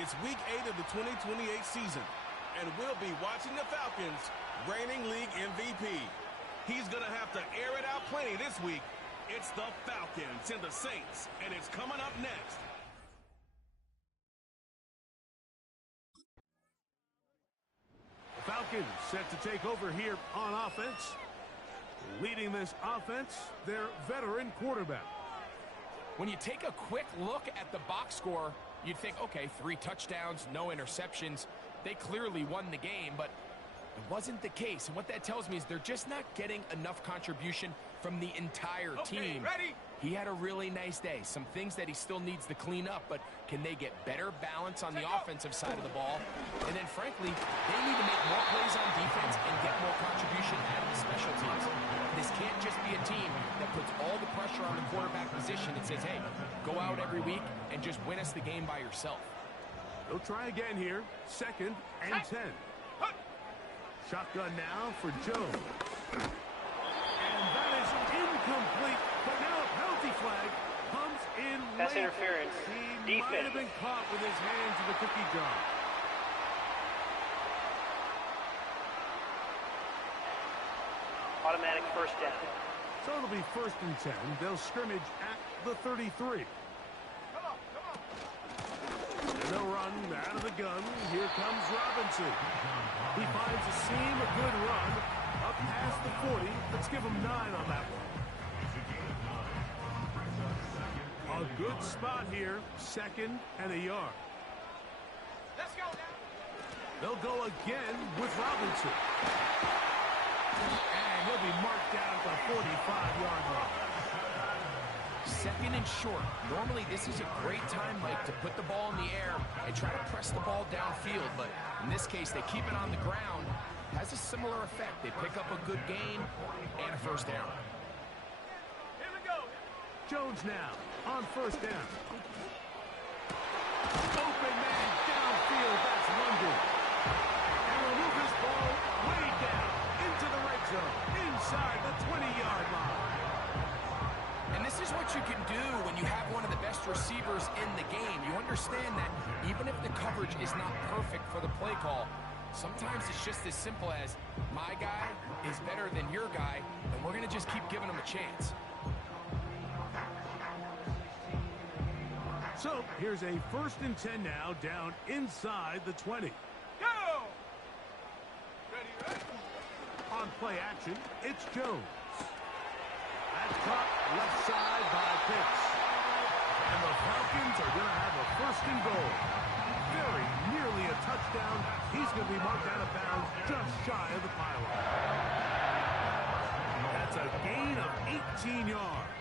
It's week 8 of the 2028 season, and we'll be watching the Falcons, reigning league MVP. He's going to have to air it out plenty this week. It's the Falcons and the Saints, and it's coming up next. The Falcons set to take over here on offense. Leading this offense, their veteran quarterback. When you take a quick look at the box score, you'd think, okay, 3 touchdowns, no interceptions. They clearly won the game, but it wasn't the case. And what that tells me is they're just not getting enough contribution from the entire team. Ready? He had a really nice day. Some things that he still needs to clean up, but can they get better balance on the offensive side of the ball? And then, frankly, they need to make more plays on defense and get more contribution out of the special teams. This can't just be a team that puts all the pressure on the quarterback position and says, hey, go out every week and just win us the game by yourself. They'll try again here. 2nd and 10. Shotgun now for Jones. And that is incomplete. But now a penalty flag comes in late. That's interference. He might have been caught with his hands in the cookie jar. Automatic first down. So it'll be 1st and 10. They'll scrimmage at the 33. And they'll run out of the gun. Here comes Robinson. He finds a seam, a good run, up past the 40. Let's give him 9 on that one. A good spot here, 2nd and a yard. Let's go now. They'll go again with Robinson. And he'll be marked down at the 45-yard line. 2nd and short. Normally, this is a great time, Mike, to put the ball in the air and try to press the ball downfield. But in this case, they keep it on the ground. Has a similar effect. They pick up a good gain and a first down. Here we go. Jones now on 1st down. Open man downfield. That's London. And will move this ball way down into the red zone, inside the 20-yard line. And this is what you can do when you have one of the best receivers in the game. You understand that even if the coverage is not perfect for the play call, sometimes it's just as simple as my guy is better than your guy, and we're going to just keep giving him a chance. So here's a 1st and 10 now, down inside the 20. Go! Ready. On play action, it's Jones. That's caught left side by Pitts. And the Falcons are going to have a 1st and goal. Very nearly a touchdown. He's going to be marked out of bounds just shy of the pylon. That's a gain of 18 yards.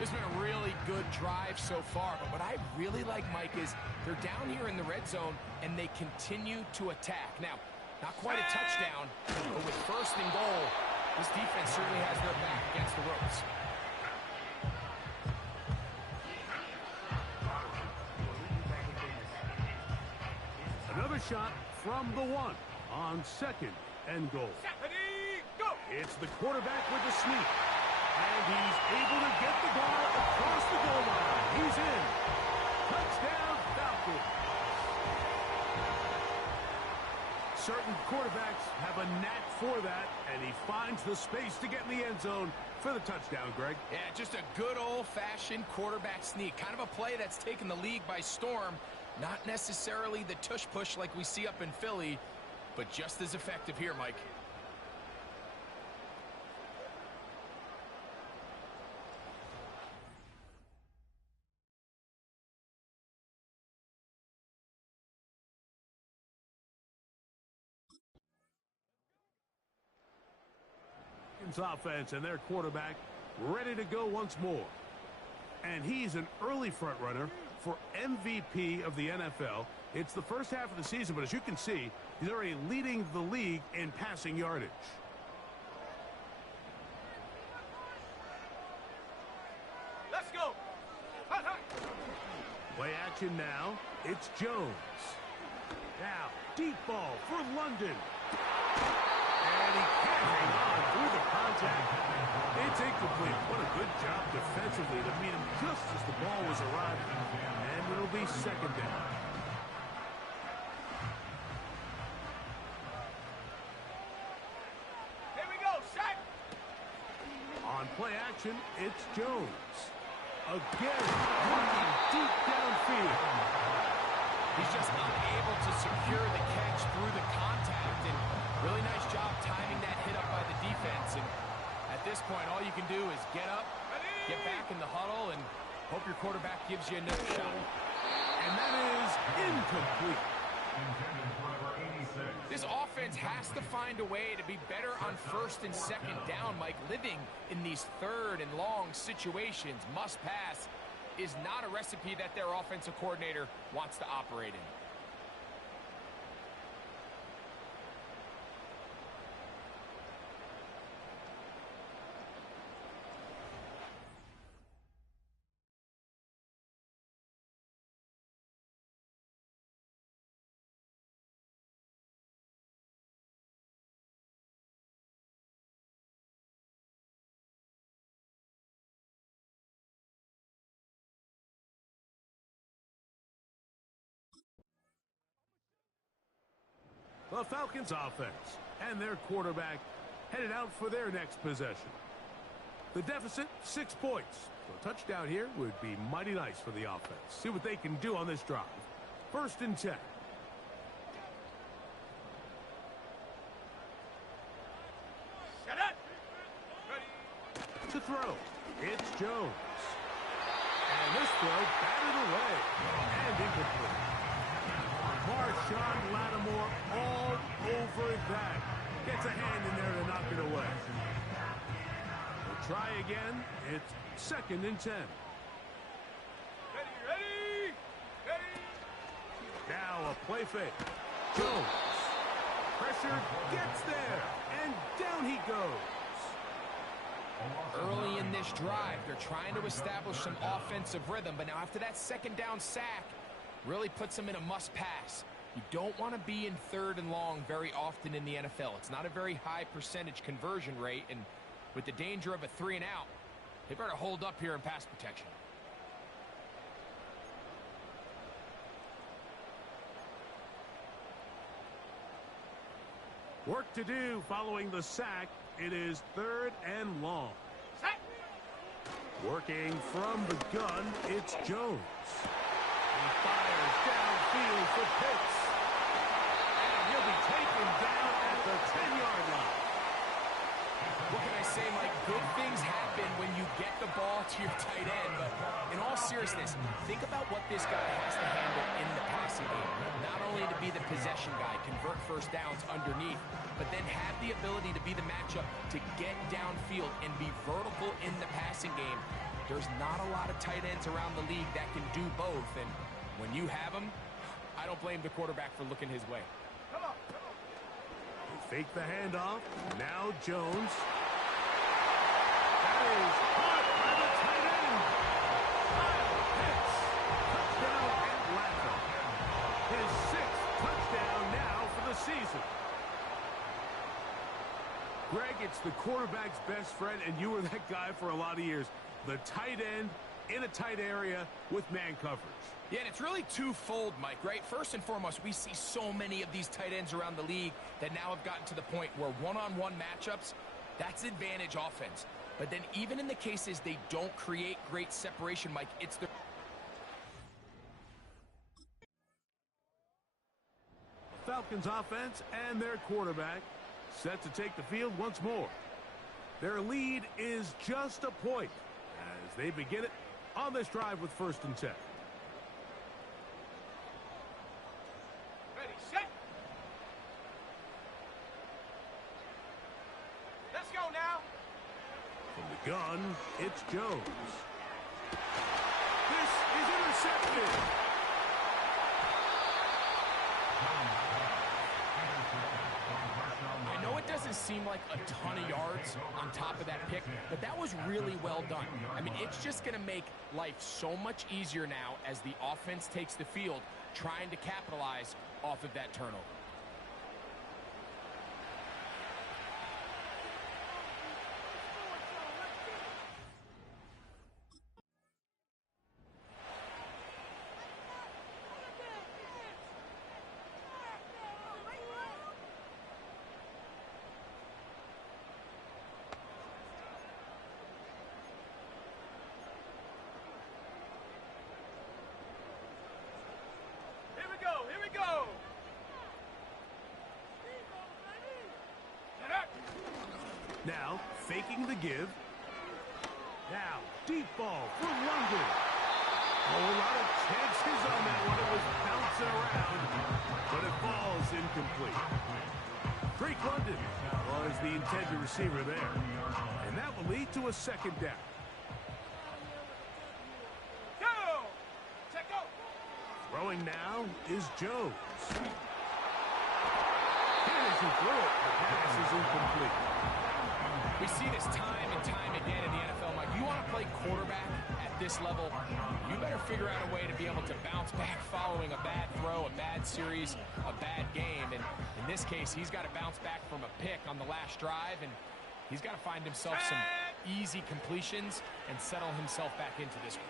This has been a really good drive so far, but what I really like, Mike, is they're down here in the red zone, and they continue to attack. Now, not quite a touchdown, but with 1st and goal, this defense certainly has their back against the ropes. Another shot from the 1 on 2nd and goal. Ready, go! It's the quarterback with the sneak. And he's able to get the ball across the goal line. He's in. Touchdown, Falcons. Certain quarterbacks have a knack for that, and he finds the space to get in the end zone for the touchdown, Greg. Yeah, just a good old-fashioned quarterback sneak. Kind of a play that's taken the league by storm. Not necessarily the tush-push like we see up in Philly, but just as effective here, Mike. Offense and their quarterback ready to go once more. And he's an early front runner for MVP of the NFL. It's the first half of the season, but as you can see, he's already leading the league in passing yardage. Let's go. Play action now. It's Jones. Now, deep ball for London. And he can't hang on through the contact. It's incomplete. What a good job defensively to meet him just as the ball was arriving. And it'll be second down. Here we go, shot. On play action, it's Jones. Again, working deep downfield. He's just unable to secure the catch through the contact, and really nice job timing that hit up by the defense. And at this point, all you can do is get up, get back in the huddle, and hope your quarterback gives you another shot. And that is incomplete. This offense has to find a way to be better on first and second down, Mike. Living in these third and long situations, must pass, is not a recipe that their offensive coordinator wants to operate in. The Falcons offense and their quarterback headed out for their next possession. The deficit, 6 points. So a touchdown here would be mighty nice for the offense. See what they can do on this drive. First and 10. Shut up. To throw, it's Jones. And this throw batted away and incomplete. Marshawn Lattimore all over that. Gets a hand in there to knock it away. We'll try again. It's second and 10. Ready. Now a play fake. Jones. Pressure gets there. And down he goes. Early in this drive, they're trying to establish some offensive rhythm, but now after that second down sack, really puts them in a must-pass. You don't want to be in third and long very often in the NFL. It's not a very high percentage conversion rate, and with the danger of a 3 and out, they better hold up here in pass protection. Work to do following the sack. It is third and long. Working from the gun, it's Jones. He fires downfield for Pitts. And he'll be taken down at the 10-yard line. What can I say, Mike? Good things happen when you get the ball to your tight end, but in all seriousness, think about what this guy has to handle in the passing game. Not only to be the possession guy, convert first downs underneath, but then have the ability to be the matchup to get downfield and be vertical in the passing game. There's not a lot of tight ends around the league that can do both, and when you have them, I don't blame the quarterback for looking his way. They fake the handoff. Now Jones. That is caught by the tight end. Kyle Pitts. Touchdown Atlanta. His 6th touchdown now for the season. Greg, it's the quarterback's best friend, and you were that guy for a lot of years. The tight end in a tight area with man coverage. Yeah, and it's really twofold, Mike, right? First and foremost, we see so many of these tight ends around the league that now have gotten to the point where one-on-one matchups, that's advantage offense. But then even in the cases they don't create great separation, Mike, it's the Falcons offense and their quarterback set to take the field once more. Their lead is just a point as they begin it on this drive with first and 10. Ready, set. Let's go now. From the gun, it's Jones. This is intercepted. I know it doesn't seem like a ton of yards on top of that pick, but that was really well done. I mean, it's just going to make life so much easier now as the offense takes the field, trying to capitalize off of that turnover. Now, faking the give. Now, deep ball for London. A lot of chances on that one. It was bouncing around, but it falls incomplete. Drake London was the intended receiver there. And that will lead to a second down. Throwing now is Jones. He doesn't throw it. The pass is incomplete. We see this time and time again in the NFL, Mike. You want to play quarterback at this level, you better figure out a way to be able to bounce back following a bad throw, a bad series, a bad game. And in this case, he's got to bounce back from a pick on the last drive, and he's got to find himself some easy completions and settle himself back into this one.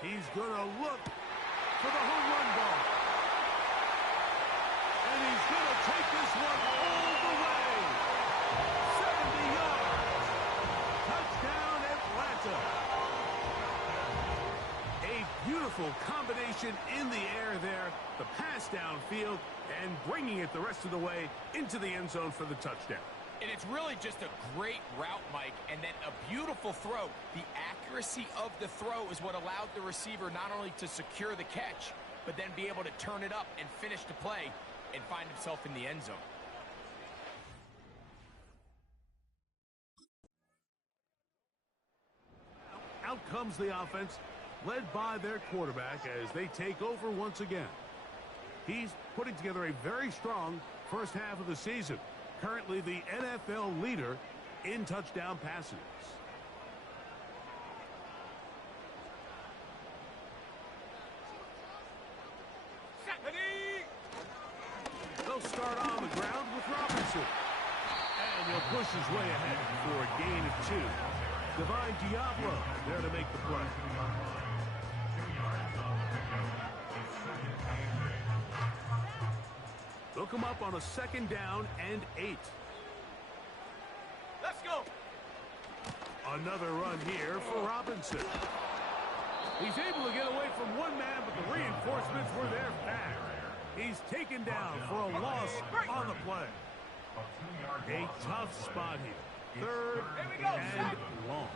He's going to look for the home run ball. And he's going to take this one all the way. 70 yards. Touchdown, Atlanta. A beautiful combination in the air there. The pass downfield and bringing it the rest of the way into the end zone for the touchdown. And it's really just a great route, Mike, and then a beautiful throw. The accuracy of the throw is what allowed the receiver not only to secure the catch, but then be able to turn it up and finish the play and find himself in the end zone. Out comes the offense, led by their quarterback as they take over once again. He's putting together a very strong first half of the season. Currently the NFL leader in touchdown passes. They'll start on the ground with Robinson. And he'll push his way ahead for a gain of 2. Divine Diablo there to make the play. They'll come up on a second down and 8. Let's go. Another run here for Robinson. He's able to get away from one man, but the reinforcements were there fast. He's taken down for a loss on the play. A tough spot here. Third and long.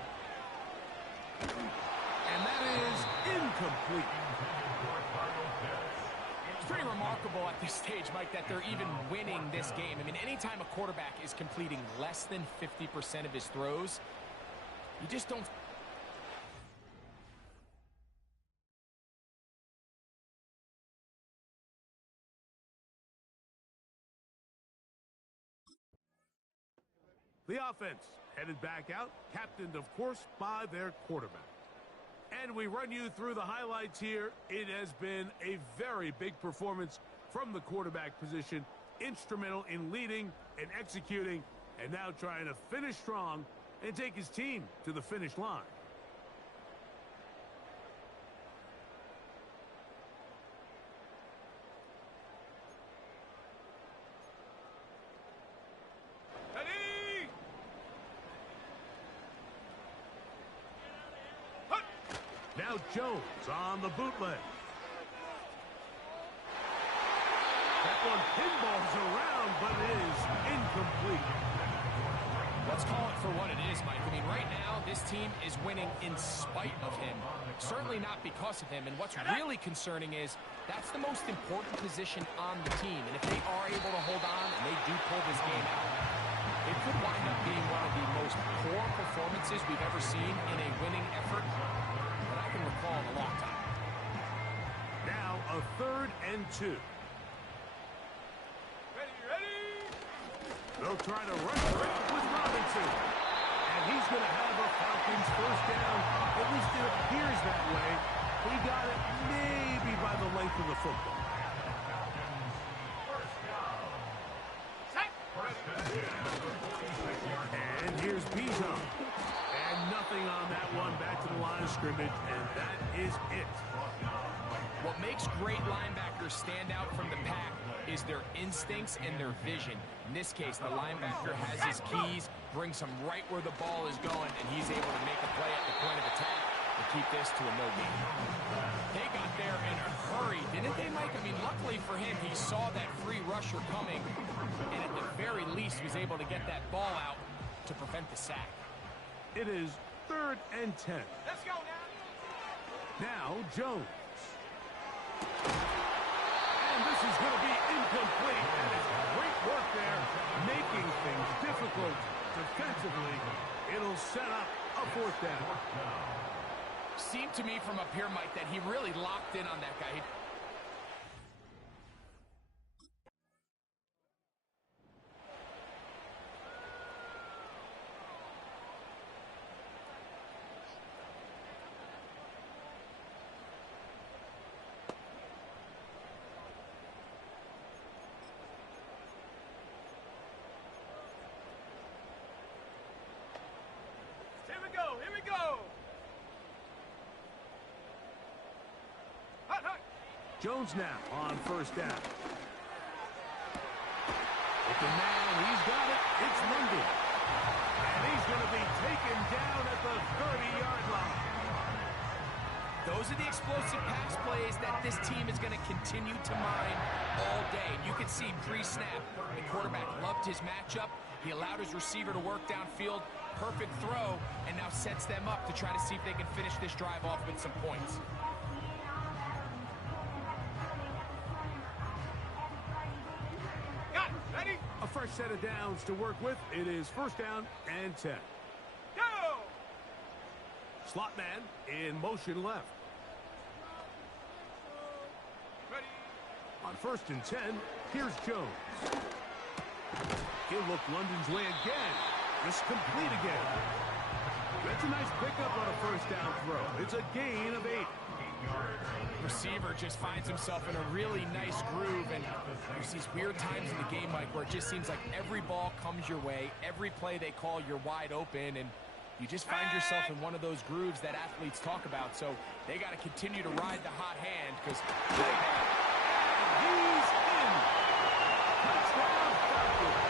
And that is incomplete. It's pretty remarkable at this stage, Mike, that they're even winning this game. I mean, anytime a quarterback is completing less than 50% of his throws, you just don't... The offense headed back out, captained, of course, by their quarterback. And we run you through the highlights here. It has been a very big performance from the quarterback position, instrumental in leading and executing, and now trying to finish strong and take his team to the finish line. Now Jones on the bootleg. That one pinballs around, but it is incomplete. Let's call it for what it is, Mike. I mean, right now, this team is winning in spite of him. Certainly not because of him. And what's really concerning is that's the most important position on the team. And if they are able to hold on and they do pull this game out, it could wind up being one of the most poor performances we've ever seen in a winning effort that I can recall in a long time. Now a 3rd and 2. They'll try to rush it with Robinson. And he's going to have a Falcons first down. At least it appears that way. He got it maybe by the length of the football. And here's Bijan. And nothing on that one. Back to the line of scrimmage. And that is it. What makes great linebackers stand out from the pack is their instincts and their vision. In this case, the linebacker has his keys, brings him right where the ball is going, and he's able to make a play at the point of attack and keep this to a no gain. They got there in a hurry, didn't they, Mike? I mean, luckily for him, he saw that free rusher coming, and at the very least was able to get that ball out to prevent the sack. It is 3rd and 10. Let's go now. Now, Jones. And this is going to be incomplete. And it's great work there, making things difficult defensively. It'll set up a 4th down. Seemed to me from up here, Mike, that he really locked in on that guy. Here we go. Here we go. Hut, hut. Jones now on 1st down. Open man, he's got it. It's London. And he's going to be taken down at the 30-yard line. Those are the explosive pass plays that this team is going to continue to mine all day. And you can see pre-snap, the quarterback loved his matchup. He allowed his receiver to work downfield. Perfect throw, and now sets them up to try to see if they can finish this drive off with some points. Got it. Ready? A fresh set of downs to work with. It is 1st down and 10. Go. Slot man in motion left. Ready. On 1st and 10, here's Jones. He'll look London's way again. Just complete again. That's a nice pickup on a 1st down throw. It's a gain of 8. Receiver just finds himself in a really nice groove, and there's these weird times in the game, Mike, where it just seems like every ball comes your way, every play they call, you're wide open, and you just find yourself in one of those grooves that athletes talk about. So they got to continue to ride the hot hand, because He's in. Touchdown Falcons.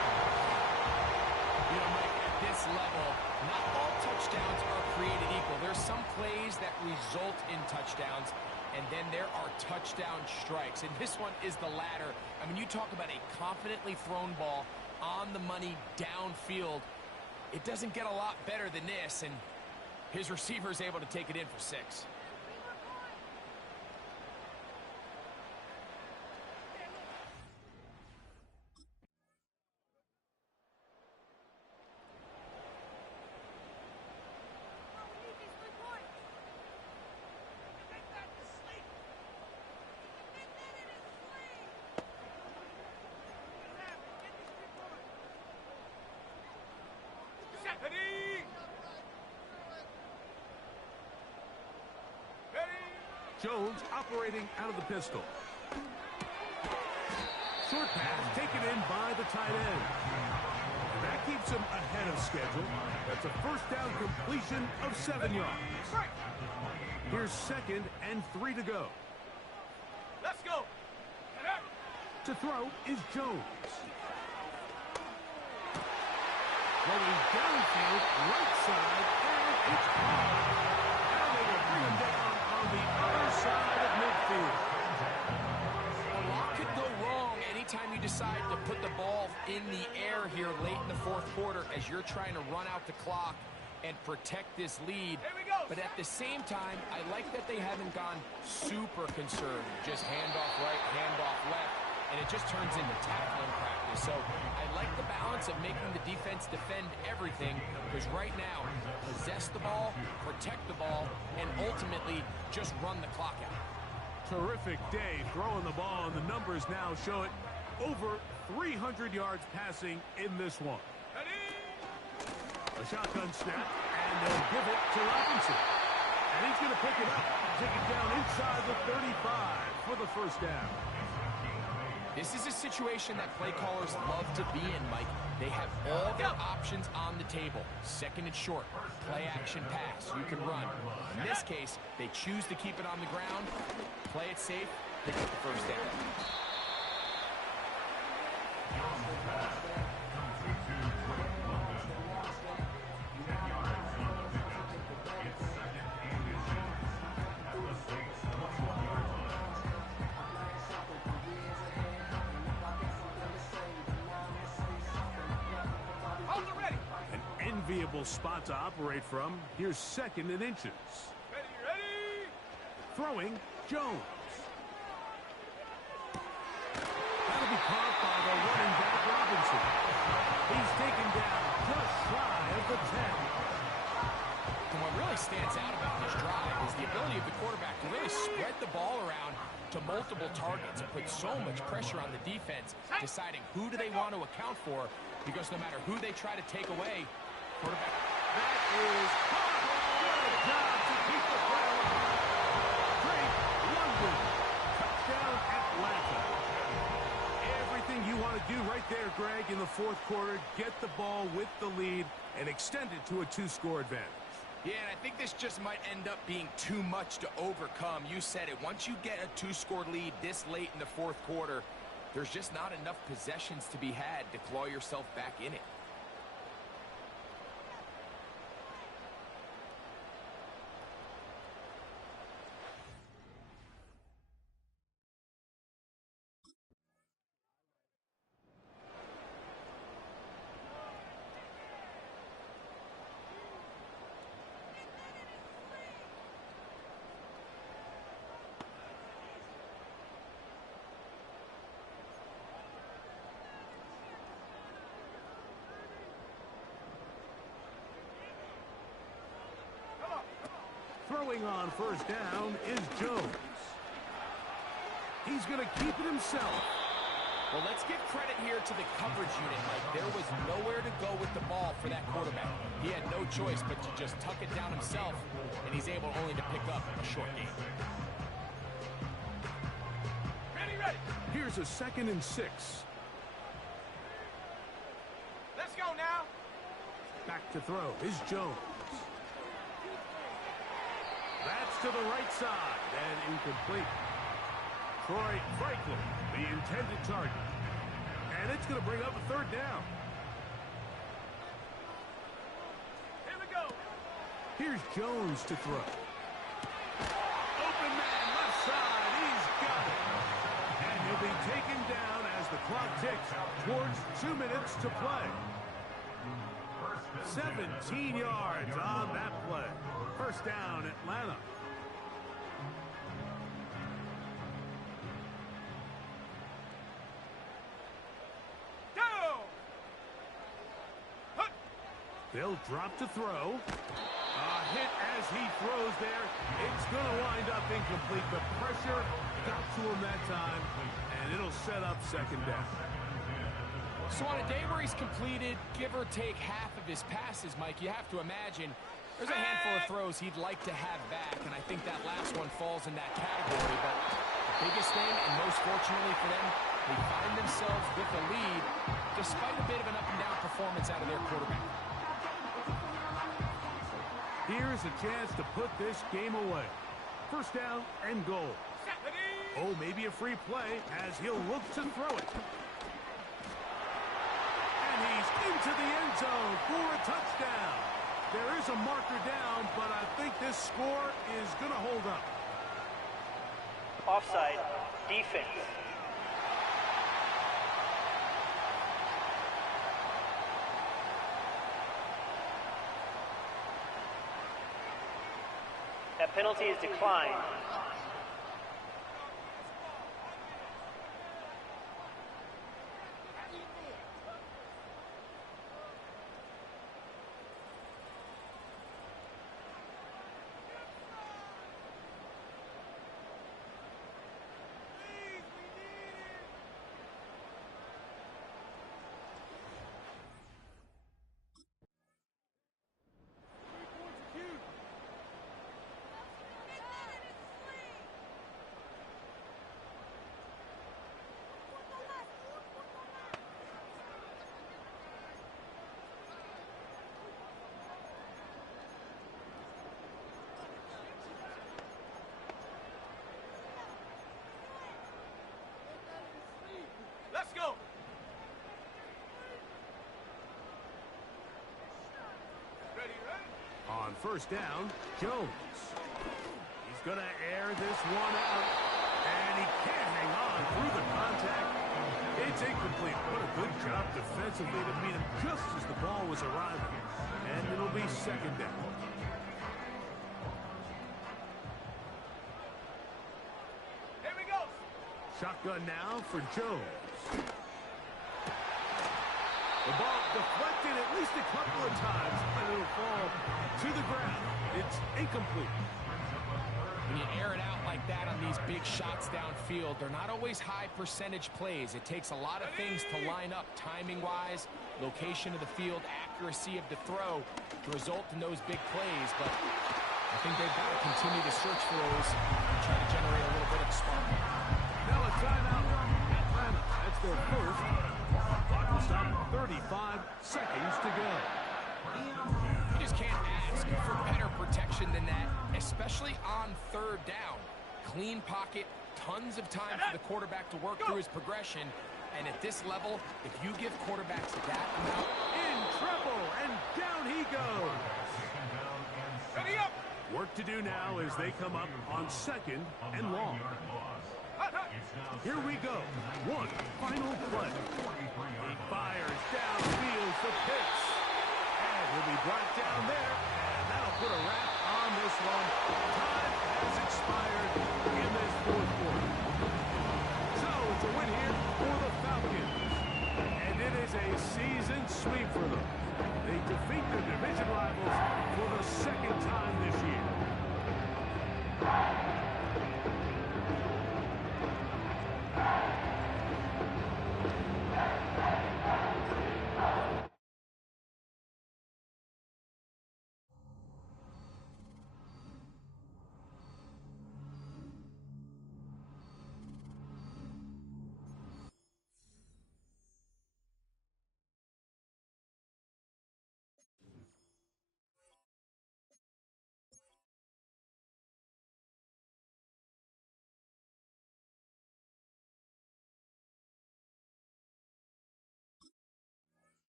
you know, Mike, at this level, not all touchdowns are created equal. There's some plays that result in touchdowns, and then there are touchdown strikes. And this one is the latter. I mean, you talk about a confidently thrown ball on the money downfield. It doesn't get a lot better than this, and his receiver is able to take it in for 6. Ready. Ready. Jones operating out of the pistol. Short pass taken in by the tight end. And that keeps him ahead of schedule. That's a 1st down completion of 7 yards. Right. Here's 2nd and 3 to go. Let's go. To throw is Jones. Going downfield, right side, and it's caught. Now they will bring him down on the other side of midfield. A lot could go wrong anytime you decide to put the ball in the air here late in the 4th quarter as you're trying to run out the clock and protect this lead. Here we go. But at the same time, I like that they haven't gone super conservative. Just handoff right, handoff left, and it just turns into tackling practice. So I like the balance of making the defense defend everything, because right now, possess the ball, protect the ball, and ultimately just run the clock out. Terrific day throwing the ball, and the numbers now show it. Over 300 yards passing in this one. Ready. A shotgun snap, and they'll give it to Robinson. And he's going to pick it up, take it down inside the 35 for the 1st down. This is a situation that play callers love to be in, Mike. They have all their options on the table. 2nd and short, play action pass, you can run. In this case, they choose to keep it on the ground, play it safe, pick up the 1st down. enviable spot to operate from. Here's 2nd and inches. Ready. Throwing, Jones. That'll be caught by the running back, Robinson. He's taken down just shy of the 10. And what really stands out about this drive is the ability of the quarterback to really spread the ball around to multiple targets and put so much pressure on the defense, deciding who do they want to account for, because no matter who they try to take away, quarterback. That is good job to keep the play alive. Great London. Touchdown Atlanta. Everything you want to do right there, Greg, in the 4th quarter, get the ball with the lead and extend it to a 2-score advantage. Yeah, and I think this just might end up being too much to overcome. You said it. Once you get a 2-score lead this late in the 4th quarter, there's just not enough possessions to be had to claw yourself back in it. Throwing on 1st down is Jones. He's going to keep it himself. Well, let's give credit here to the coverage unit, Mike. There was nowhere to go with the ball for that quarterback. He had no choice but to just tuck it down himself, and he's able only to pick up a short gain. Ready. Here's a 2nd and 6. Let's go now. Back to throw is Jones. That's to the right side and incomplete. Troy Franklin, the intended target. And it's going to bring up a 3rd down. Here we go. Here's Jones to throw. Open man left side. He's got it. And he'll be taken down as the clock ticks towards 2 minutes to play. 17 yards on that play. 1st down, Atlanta. They'll drop to throw. A hit as he throws there. It's going to wind up incomplete. The pressure got to him that time, and it'll set up 2nd down. So on a day where he's completed, give or take half of his passes, Mike, you have to imagine there's a handful of throws he'd like to have back, and I think that last one falls in that category. But the biggest thing, and most fortunately for them, they find themselves with a lead despite a bit of an up-and-down performance out of their quarterback. Here's a chance to put this game away. 1st down and goal. Oh, maybe a free play as he'll look to throw it. And he's into the end zone for a touchdown. There is a marker down, but I think this score is going to hold up. Offside, defense. That penalty is declined. Let's go. Ready. On 1st down, Jones. He's going to air this one out, and he can't hang on through the contact. It's incomplete. incomplete. What a good job defensively to meet him just as the ball was arriving. And it'll be second down. Here we go. Shotgun now for Jones. The ball deflected at least a couple of times, but it'll fall to the ground. It's incomplete. When you air it out like that on these big shots downfield, they're not always high percentage plays. It takes a lot of things to line up timing-wise, location of the field, accuracy of the throw to result in those big plays. But I think they've got to continue to search for those and try to generate a little bit of spark. Now a timeout. Atlanta, that's their first. Clock will stop 35 seconds to go. You just can't ask for better protection than that, especially on third down. Clean pocket, tons of time for the quarterback to work through his progression. And at this level, if you give quarterbacks that amount... In trouble, and down he goes. Ready up. Work to do now as they come up on second and long. Here we go. One final play. He fires downfield for Pitts. And he'll be brought down there. And that'll put a wrap on this one. Time has expired in this fourth quarter. So it's a win here for the Falcons. And it is a season sweep for them. They defeat their division rivals for the second time this year.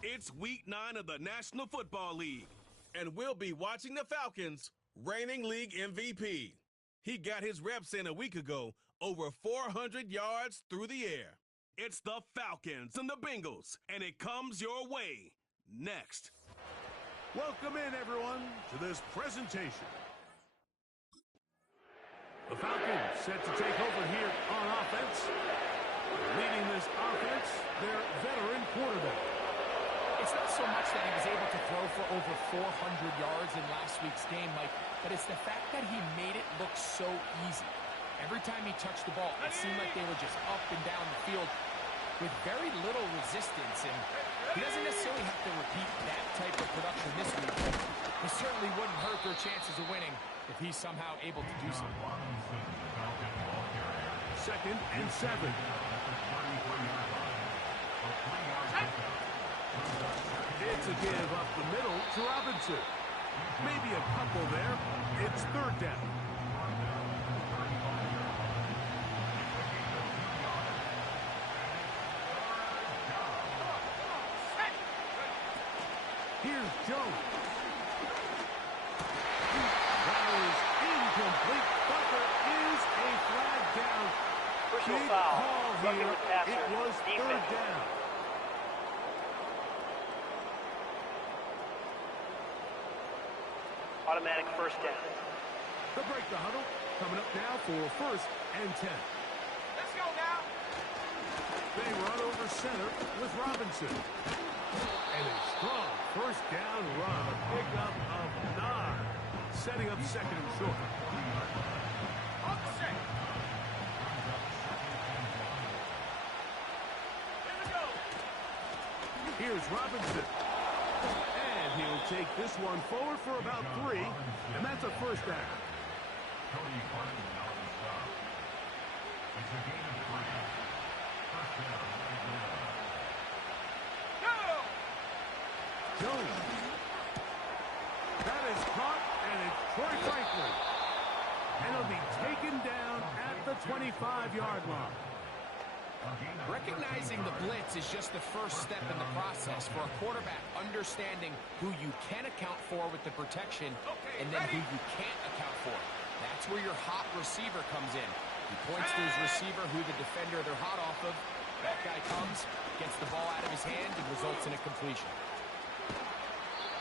It's week 9 of the National Football League, and we'll be watching the Falcons, reigning league MVP. He got his reps in a week ago, over 400 yards through the air. It's the Falcons and the Bengals, and it comes your way next. Welcome in, everyone, to this presentation. The Falcons set to take over here on offense. Leading this offense, their veteran quarterback. It's not so much that he was able to throw for over 400 yards in last week's game, Mike, but it's the fact that he made it look so easy. Every time he touched the ball, it seemed like they were just up and down the field with very little resistance, and he doesn't necessarily have to repeat that type of production this week, but it certainly wouldn't hurt their chances of winning if he's somehow able to do so. 2nd and 7. It's a give up the middle to Robinson. Maybe a couple there. It's 3rd down. Here's Jones. That is incomplete, but there is a flag down. Personal Big foul. call Roughing here. the passer. It was 3rd Defense. down. Automatic first down. They'll break the huddle. Coming up now for 1st and 10. Let's go now. They run over center with Robinson. And a strong 1st down run. A pickup of 9. Setting up 2nd and short. Here's Robinson. And he'll take this one forward for about 3. And that's a 1st down. Jones. That is caught, and it's Troy Franklin. And he'll be taken down at the 25-yard line. Recognizing the blitz is just the first step in the process for a quarterback understanding who you can account for with the protection and then who you can't account for. That's where your hot receiver comes in. He points to his receiver, who the defender they're hot off of. That guy comes, gets the ball out of his hand, and results in a completion.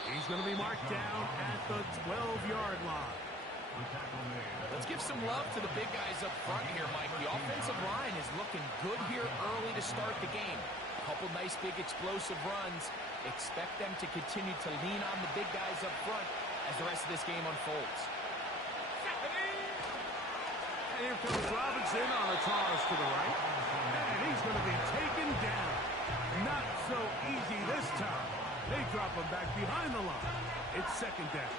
He's going to be marked down at the 12-yard line. Let's give some love to the big guys up front here, Mike. The offensive line is looking good here early to start the game. A couple nice, big, explosive runs. Expect them to continue to lean on the big guys up front as the rest of this game unfolds. And here comes Robinson on a toss to the right. And he's going to be taken down. Not so easy this time. They drop him back behind the line. It's 2nd down.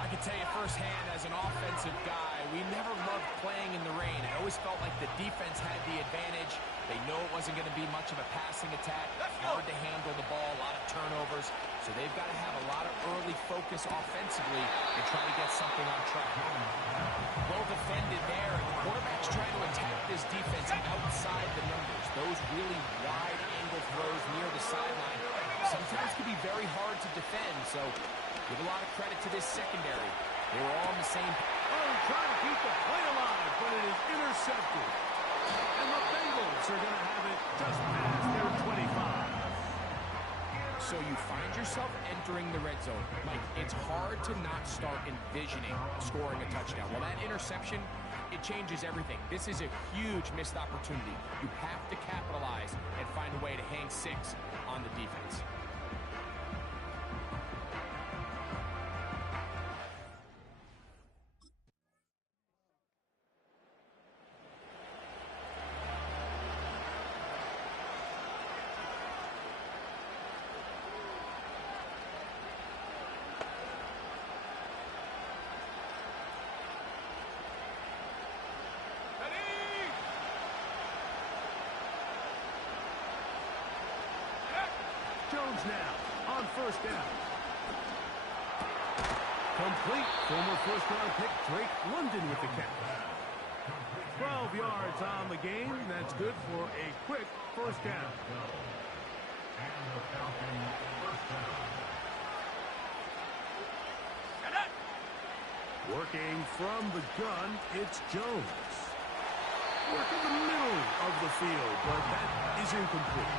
I can tell you firsthand, as an offensive guy, we never loved playing in the rain. It always felt like the defense had the advantage. They know it wasn't going to be much of a passing attack. Hard to handle the ball, a lot of turnovers. So they've got to have a lot of early focus offensively and try to get something on track. Well defended there, and the quarterback's trying to attack this defense outside the numbers. Those really wide angle throws near the sideline sometimes can be very hard to defend. So give a lot of credit to this secondary. They were all on the same. Oh, trying to keep the play alive, but it is intercepted. And the Bengals are going to have it just past their 25. So you find yourself entering the red zone. Mike, it's hard to not start envisioning scoring a touchdown. Well, that interception, it changes everything. This is a huge missed opportunity. You have to capitalize and find a way to hang 6 on the defense. Jones now on 1st down. Complete. Former 1st-round pick Drake London with the catch. 12 yards on the game. That's good for a quick 1st down. Working from the gun, it's Jones. Work in the middle of the field, but that is incomplete.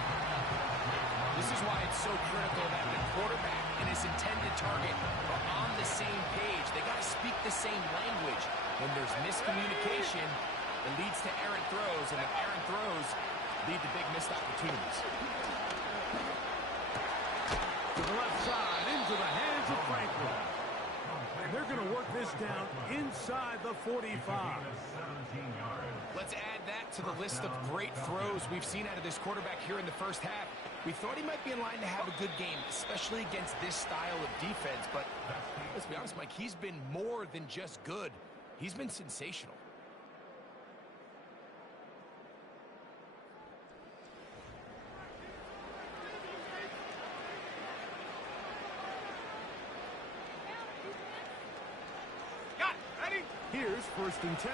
This is why it's so critical that the quarterback and his intended target are on the same page. They got to speak the same language. When there's miscommunication, it leads to errant throws, and if errant throws lead to big missed opportunities. To the left side, into the hands of Franklin. And they're going to work this down inside the 45. Let's add that to the list of great throws we've seen out of this quarterback here in the first half. We thought he might be in line to have a good game, especially against this style of defense. But let's be honest, Mike, he's been more than just good. He's been sensational. Here's 1st and 10.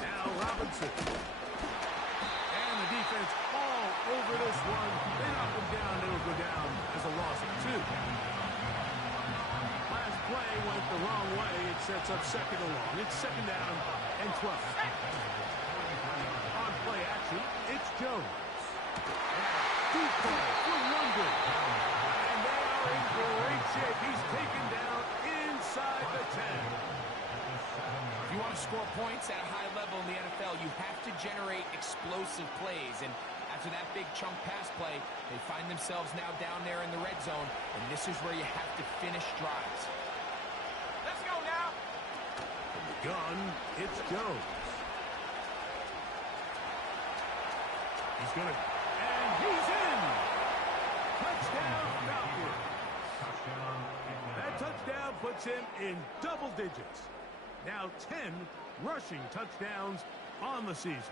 Now Robinson. And the defense all over this one. They knock him down. It'll go down as a loss of 2. Last play went the wrong way. It sets up 2nd and long. It's 2nd down and 12. On play action, it's Jones. Deep ball for London. In great shape. He's taken down inside the 10. If you want to score points at a high level in the NFL, you have to generate explosive plays. And after that big chunk pass play, they find themselves now down there in the red zone. And this is where you have to finish drives. Let's go now. From the gun, it's Jones. He's going to... And he's in! Touchdown, Falcons. That touchdown puts him in double digits. Now 10 rushing touchdowns on the season.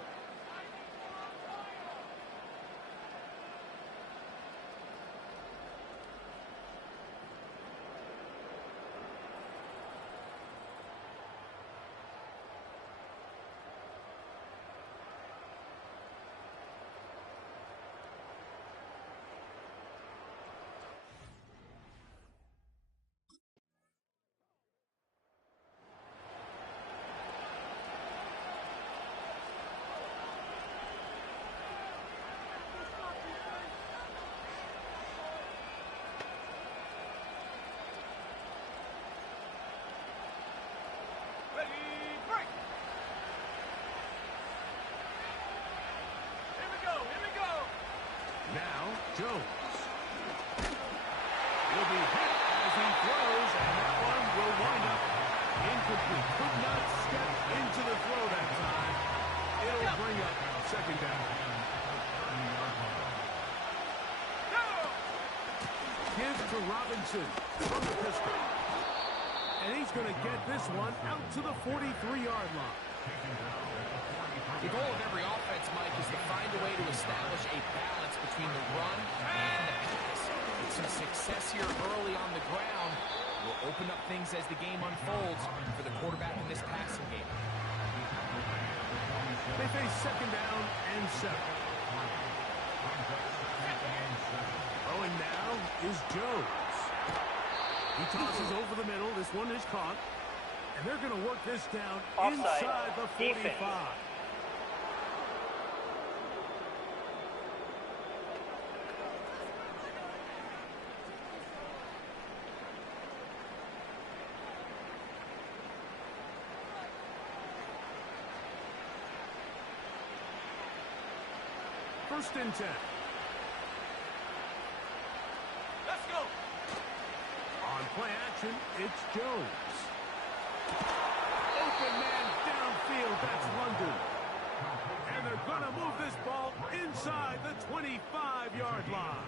Jones. He'll be hit as he throws, and that one will wind up incomplete. Could not step into the throw that time. It'll bring up 2nd down. Give to Robinson from the pistol. And he's going to get this one out to the 43-yard line. The goal of every offense, Mike, is to find a way to establish a balance between the run and the pass. With some success here early on the ground will open up things as the game unfolds for the quarterback in this passing game. They face 2nd down and 7. Throwing now is Jones. He tosses over the middle. This one is caught. And they're going to work this down inside the 45. Defense. First and 10. Let's go. On play action, it's Jones. Open man downfield, that's London. And they're going to move this ball inside the 25-yard line.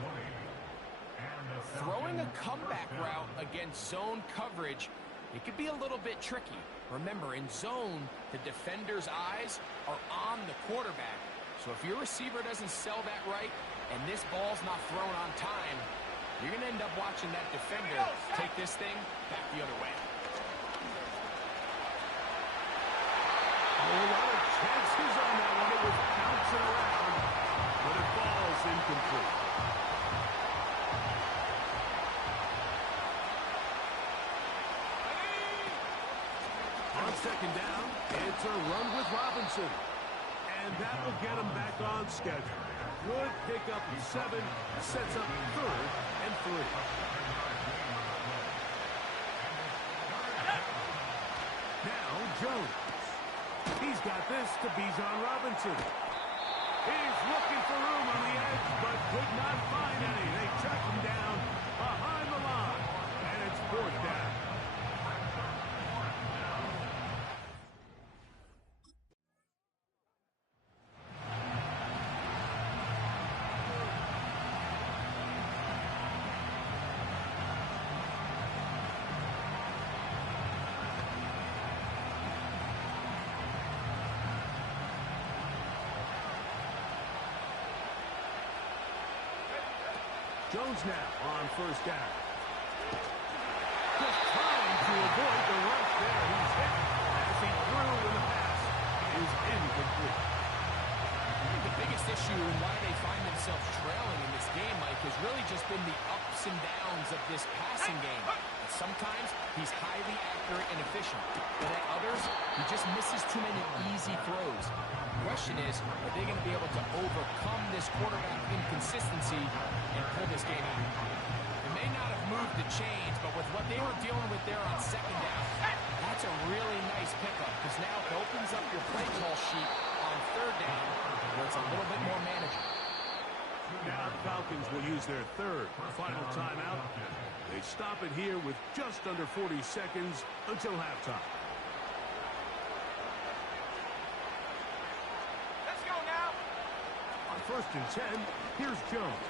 Throwing a comeback route against zone coverage, it could be a little bit tricky. Remember, in zone, the defender's eyes are on the quarterback. So if your receiver doesn't sell that right and this ball's not thrown on time, you're going to end up watching that defender take this thing back the other way. A lot of chances on that one. It was out On second down, it's a run with Robinson. And that will get him back on schedule. Good pickup of 7, sets up 3rd and 3. Now Jones. He's got this to Bijan Robinson. He's looking for room on the edge, but could not find any. They track him down behind the line, and it's 4th down. Jones now on 1st down. Just trying to avoid the rush there. He's hit as he threw in the pass is incomplete. I think the biggest issue and why they find themselves trailing in this game, Mike, has really just been the ups and downs of this passing game. And sometimes he's highly accurate and efficient, but at others, he just misses too many easy throws. The question is, are they going to be able to overcome this quarterback inconsistency and pull this game out? It may not have moved the chains, but with what they were dealing with there on second down, that's a really nice pickup, because now it opens up your play call sheet on 3rd down, where it's a little bit more manageable. Now the Falcons will use their 3rd final timeout. They stop it here with just under 40 seconds until halftime. Let's go now. On 1st and 10, here's Jones.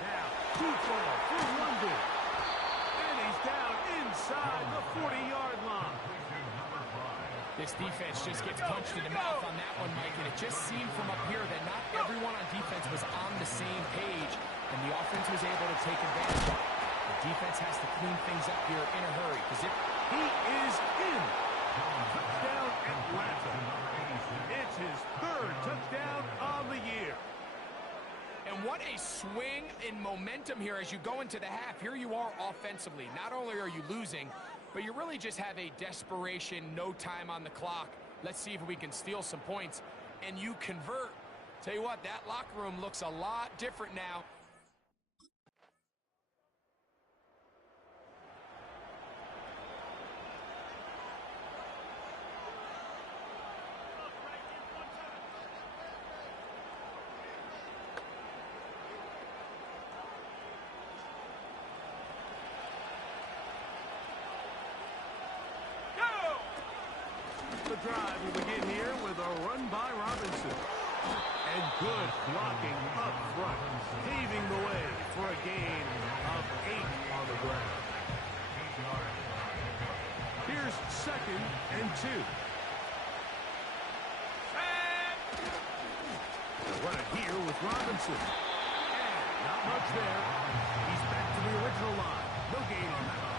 Now, too far for London. And he's down inside the 40-yard line. This defense just gets punched in the mouth on that one, Mike, and it just seemed from up here that not everyone on defense was on the same page, and the offense was able to take advantage of it. The defense has to clean things up here in a hurry, because he is in. Touchdown Atlanta. It's his 3rd touchdown on the year. And what a swing in momentum here as you go into the half. Here you are offensively. Not only are you losing, but you really just have a desperation, no time on the clock. Let's see if we can steal some points. And you convert. Tell you what, that locker room looks a lot different now. The drive will begin here with a run by Robinson. And good blocking up front, paving the way for a gain of 8 on the ground. Here's 2nd and 2. They'll run it here with Robinson. And not much there. He's back to the original line. No gain on that.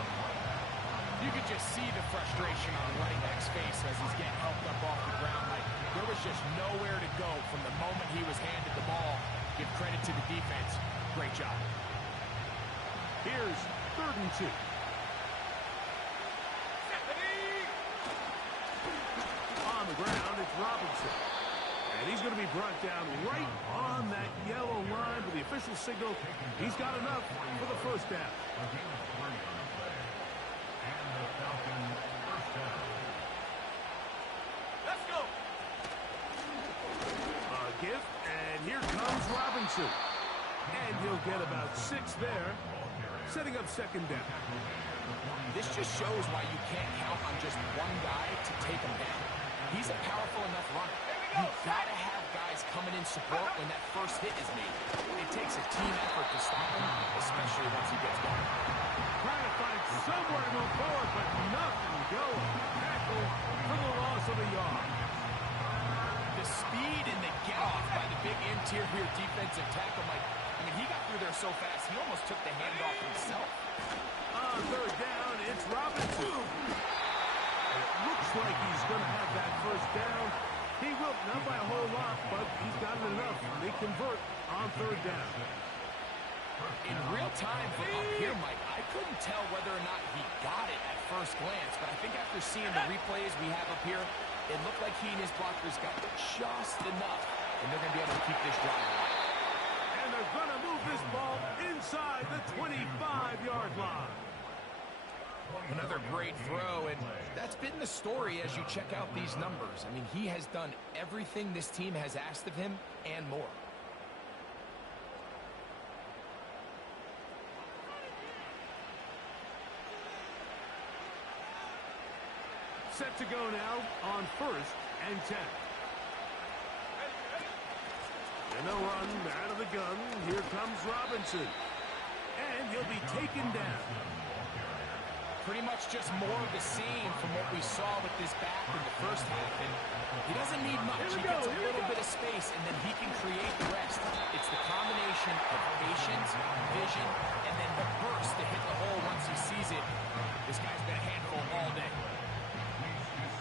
You could just see the frustration on running back's face as he's getting helped up off the ground. Like, there was just nowhere to go from the moment he was handed the ball. Give credit to the defense. Great job. Here's 3rd and 2. On the ground, it's Robinson. And he's going to be brought down right on that yellow line with the official signal. He's got enough for the 1st down. Let's go. A gift, and here comes Robinson. And he'll get about 6 there, setting up 2nd down. This just shows why you can't count on just one guy to take him down. He's a powerful enough runner. You've got to have guys coming in support when that first hit is made. It takes a team effort to stop him, especially once he gets going. Trying to find somewhere to move forward, but nothing going. Tackle for the loss of a yard. The speed and the get-off by the big interior defensive tackle, Mike. I mean, he got through there so fast, he almost took the handoff himself. On 3rd down, it's Robinson. And it looks like he's going to have that 1st down. He will, not by a whole lot, but he's got it enough. They convert on 3rd down. In real time from up here, Mike, I couldn't tell whether or not he got it at first glance, but I think after seeing the replays we have up here, it looked like he and his blockers got just enough, and they're going to be able to keep this drive alive. And they're going to move this ball inside the 25-yard line. Another great throw, and that's been the story as you check out these numbers. I mean, he has done everything this team has asked of him and more. Set to go now on 1st and 10. And they'll run out of the gun. Here comes Robinson. And he'll be taken down. Pretty much just more of the same from what we saw with this back in the first half. And he doesn't need much. He gets a little bit of space, and then he can create the rest. It's the combination of patience, vision, and then the burst to hit the hole once he sees it. This guy's been a handful all day.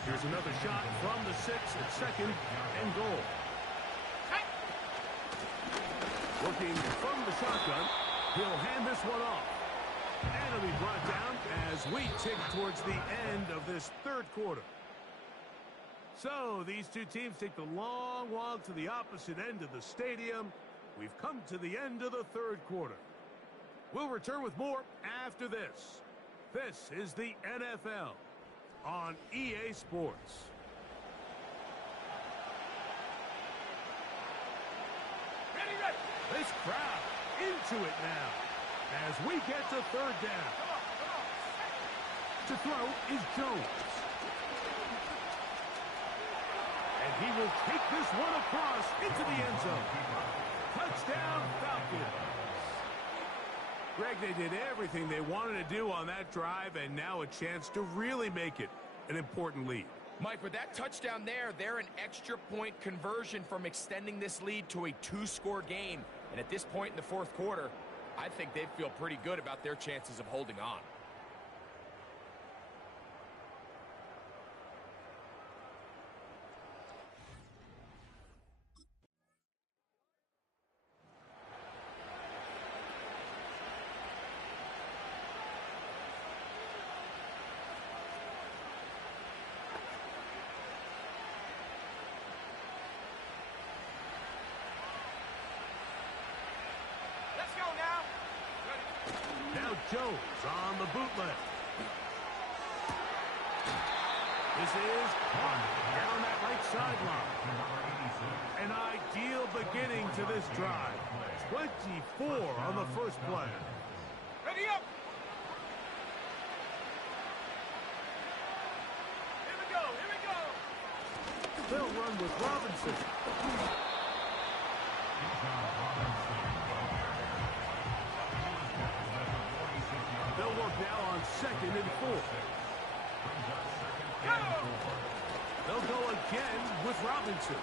Here's another shot from the 6 at 2nd and goal. Working from the shotgun, he'll hand this one off. And it'll be brought down as we tick towards the end of this 3rd quarter. So these two teams take the long walk to the opposite end of the stadium. We've come to the end of the 3rd quarter. We'll return with more after this. This is the NFL on EA Sports. Ready. This crowd into it now as we get to 3rd down. To throw is Jones. And he will take this one across into the end zone. Touchdown, Falcons. Greg, they did everything they wanted to do on that drive, and now a chance to really make it an important lead. Mike, with that touchdown there, they're an extra point conversion from extending this lead to a 2-score game. And at this point in the 4th quarter, I think they'd feel pretty good about their chances of holding on. Now Jones on the bootleg. This is caught down that right sideline. An ideal beginning to this drive. 24 on the first play. Ready up! Here we go! They'll run with Robinson. They'll work now on 2nd and 4. They'll go again with Robinson.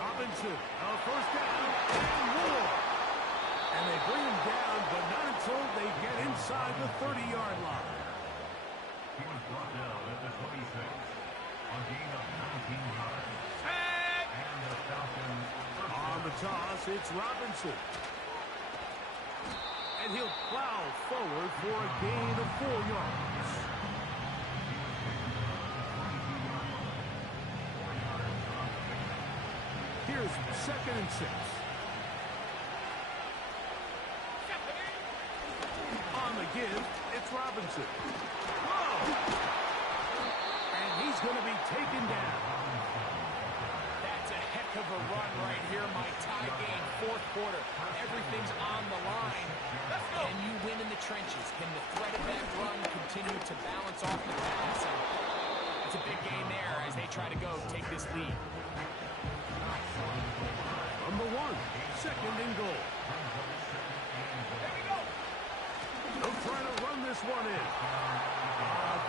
Robinson, first down, and more. And they bring him down, but not until they get inside the 30-yard line. He was brought down at the 26 on gain of 19 yards. And the Falcons on the toss, it's Robinson. And he'll plow forward for a gain of 4 yards. Here's 2nd and 6. On the give, it's Robinson. Whoa! And he's going to be taken down. That's a heck of a run right here, my tie game, 4th quarter. Everything's on the line. Can you win in the trenches? Can the threat of that run continue to balance off the pass? And it's a big game there as they try to go take this lead. Number 1, 2nd and goal. There we go. They'll try to run this one in.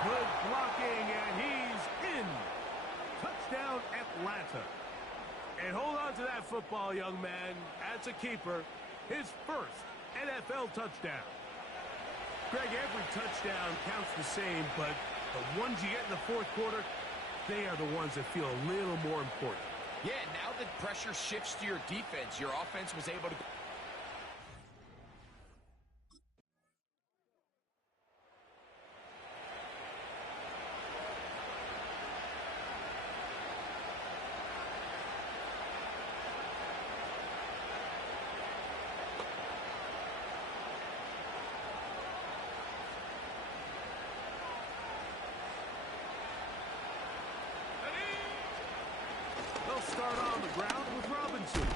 Good blocking, and he's in. Touchdown, Atlanta. And hold on to that football, young man. That's a keeper. His first NFL touchdown. Greg, every touchdown counts the same, but the ones you get in the 4th quarter, they are the ones that feel a little more important. Yeah, now the pressure shifts to your defense. Your offense was able to... start on the ground with Robinson.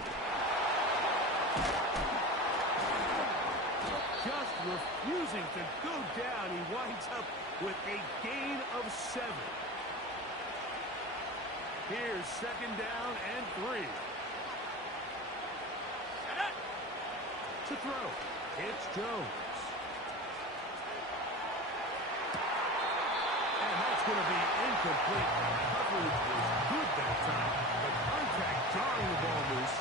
Just refusing to go down. He winds up with a gain of 7. Here's second down and 3. To throw, it's Jones. And that's going to be incomplete. Coverage was good that time, but contact jarring the ball loose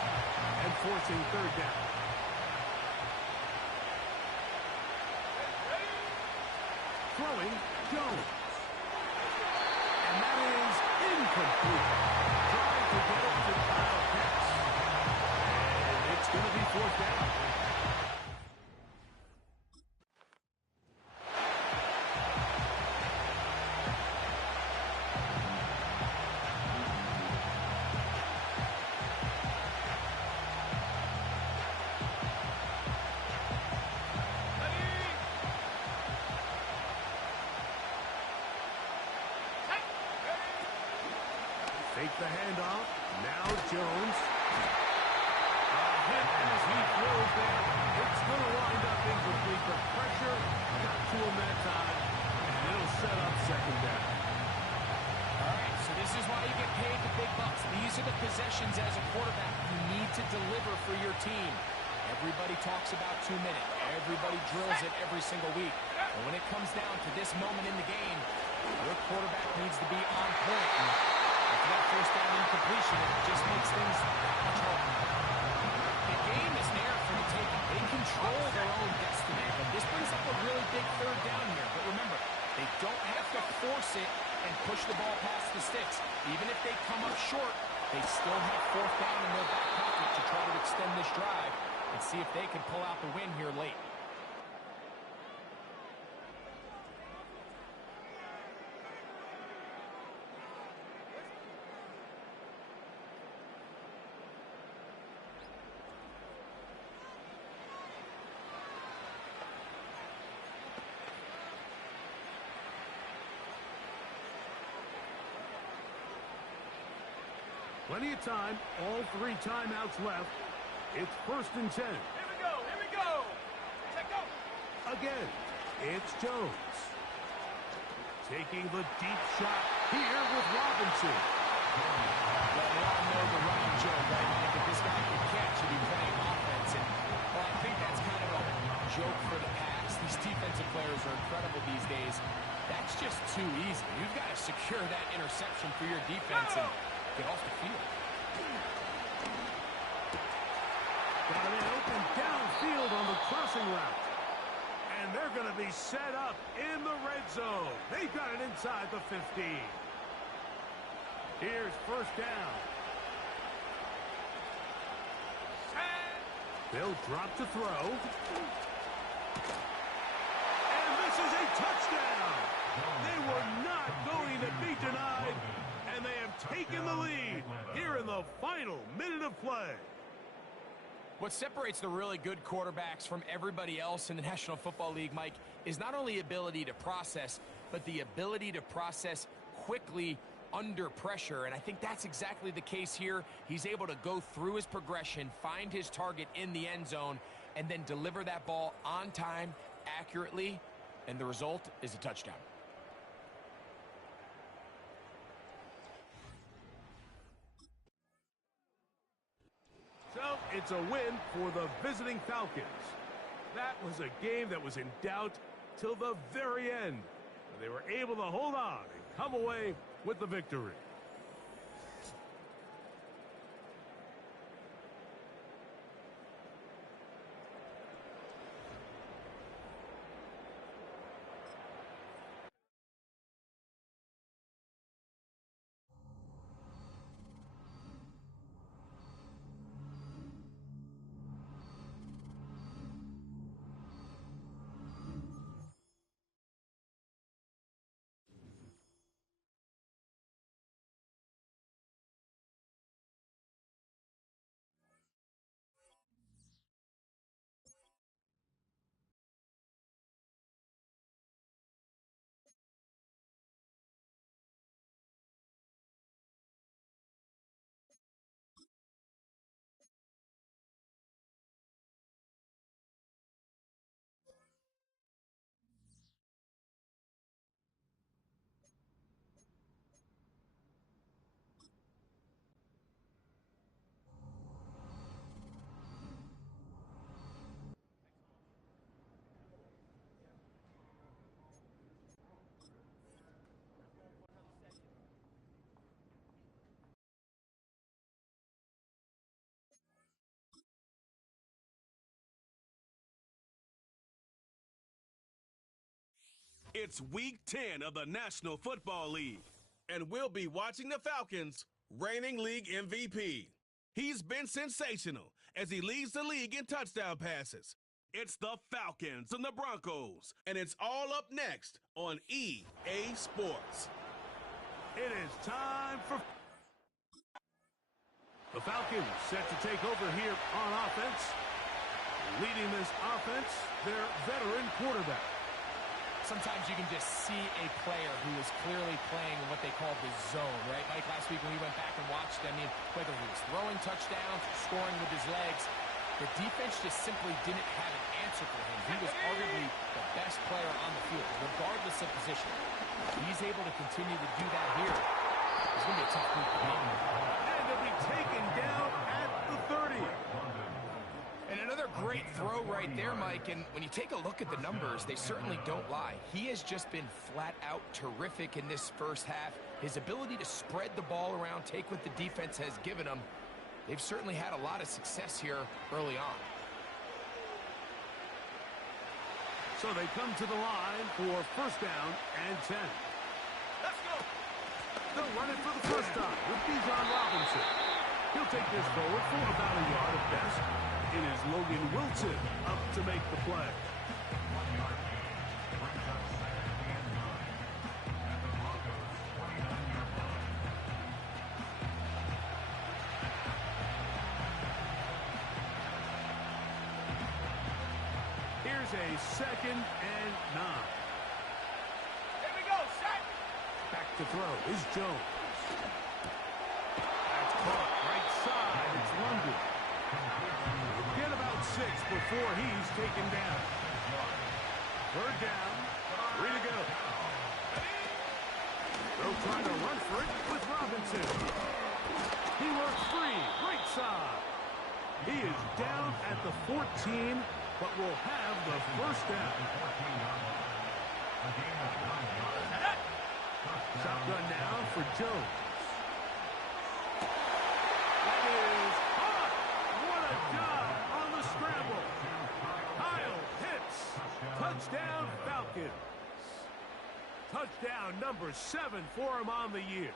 and forcing third down. Throwing, Jones. And that is incomplete. Trying to get it to Kyle Pitts. And it's going to be fourth down. Take the handoff. Now Jones. A hit as he throws there. It's going to wind up incomplete. The pressure got to him that time. And it'll set up second down. All right, so this is why you get paid the big bucks. These are the possessions as a quarterback you need to deliver for your team. Everybody talks about 2 minutes. Everybody drills it every single week. And when it comes down to this moment in the game, your quarterback needs to be on point. And after that first down incompletion, it just makes things that much harder. The game is there for the taking. They control their own destiny. But this brings up a really big third down here. But remember, they don't have to force it and push the ball past the sticks. Even if they come up short, they still have fourth down in their back pocket to try to extend this drive and see if they can pull out the win here late. Plenty of time. All 3 timeouts left. It's first and 10. Here we go. Here we go. Check go. Again, it's Jones. Taking the deep shot here with Robinson. Well, we all know the running joke, right, Mike? If this guy can catch, he'll be playing offense. And, well, I think that's kind of a joke for the past. These defensive players are incredible these days. That's just too easy. You've got to secure that interception for your defense and get off the field. Got it open downfield on the crossing route. And they're going to be set up in the red zone. They've got it inside the 15. Here's first down. They'll drop to throw. And this is a touchdown. They were not going to be denied. And they have taken the lead here in the final minute of play. What separates the really good quarterbacks from everybody else in the National Football League, Mike, is not only ability to process, but the ability to process quickly under pressure. And I think that's exactly the case here. He's able to go through his progression, find his target in the end zone, and then deliver that ball on time, accurately, and the result is a touchdown. So it's a win for the visiting Falcons. That was a game that was in doubt till the very end. They were able to hold on and come away with the victory. It's Week 10 of the National Football League, and we'll be watching the Falcons' reigning league MVP. He's been sensational as he leads the league in touchdown passes. It's the Falcons and the Broncos, and it's all up next on EA Sports. It is time for... The Falcons set to take over here on offense. Leading this offense, their veteran quarterback. Sometimes you can just see a player who is clearly playing in what they call the zone, right? Mike, last week when we went back and watched, I mean, whether he was throwing touchdowns, scoring with his legs, the defense just simply didn't have an answer for him. He was arguably the best player on the field, regardless of position. If he's able to continue to do that here, it's going to be a tough week to beat. And they'll be taken down at the 30. And another great throw right there, Mike. And when you take a look at the numbers, they certainly don't lie. He has just been flat out terrific in this first half. His ability to spread the ball around, take what the defense has given him, they've certainly had a lot of success here early on. So they come to the line for first down and 10. Let's go! They'll run it for the first time with Bijan Robinson. He'll take this forward for about a yard at best. It is Logan Wilson up to make the play. Here's a 2nd and 9. Here we go, set! Back to throw is Jones. That's caught right side. It's London. Get about 6 before he's taken down. 3rd down. 3 to go. They'll try to run for it with Robinson. He works free. Right side. He is down at the 14, but will have the first down. Shotgun now for Jones. That is hot. What a job on the scramble. Kyle hits. Touchdown Falcons. Touchdown number 7 for him on the year.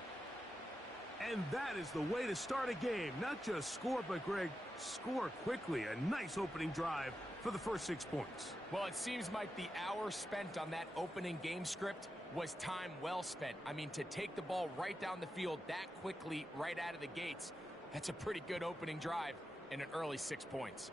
And that is the way to start a game. Not just score, but, Greg, score quickly. A nice opening drive for the first 6 points. Well, it seems like the hour spent on that opening game script was time well spent. I mean, to take the ball right down the field that quickly right out of the gates, that's a pretty good opening drive and an early 6 points.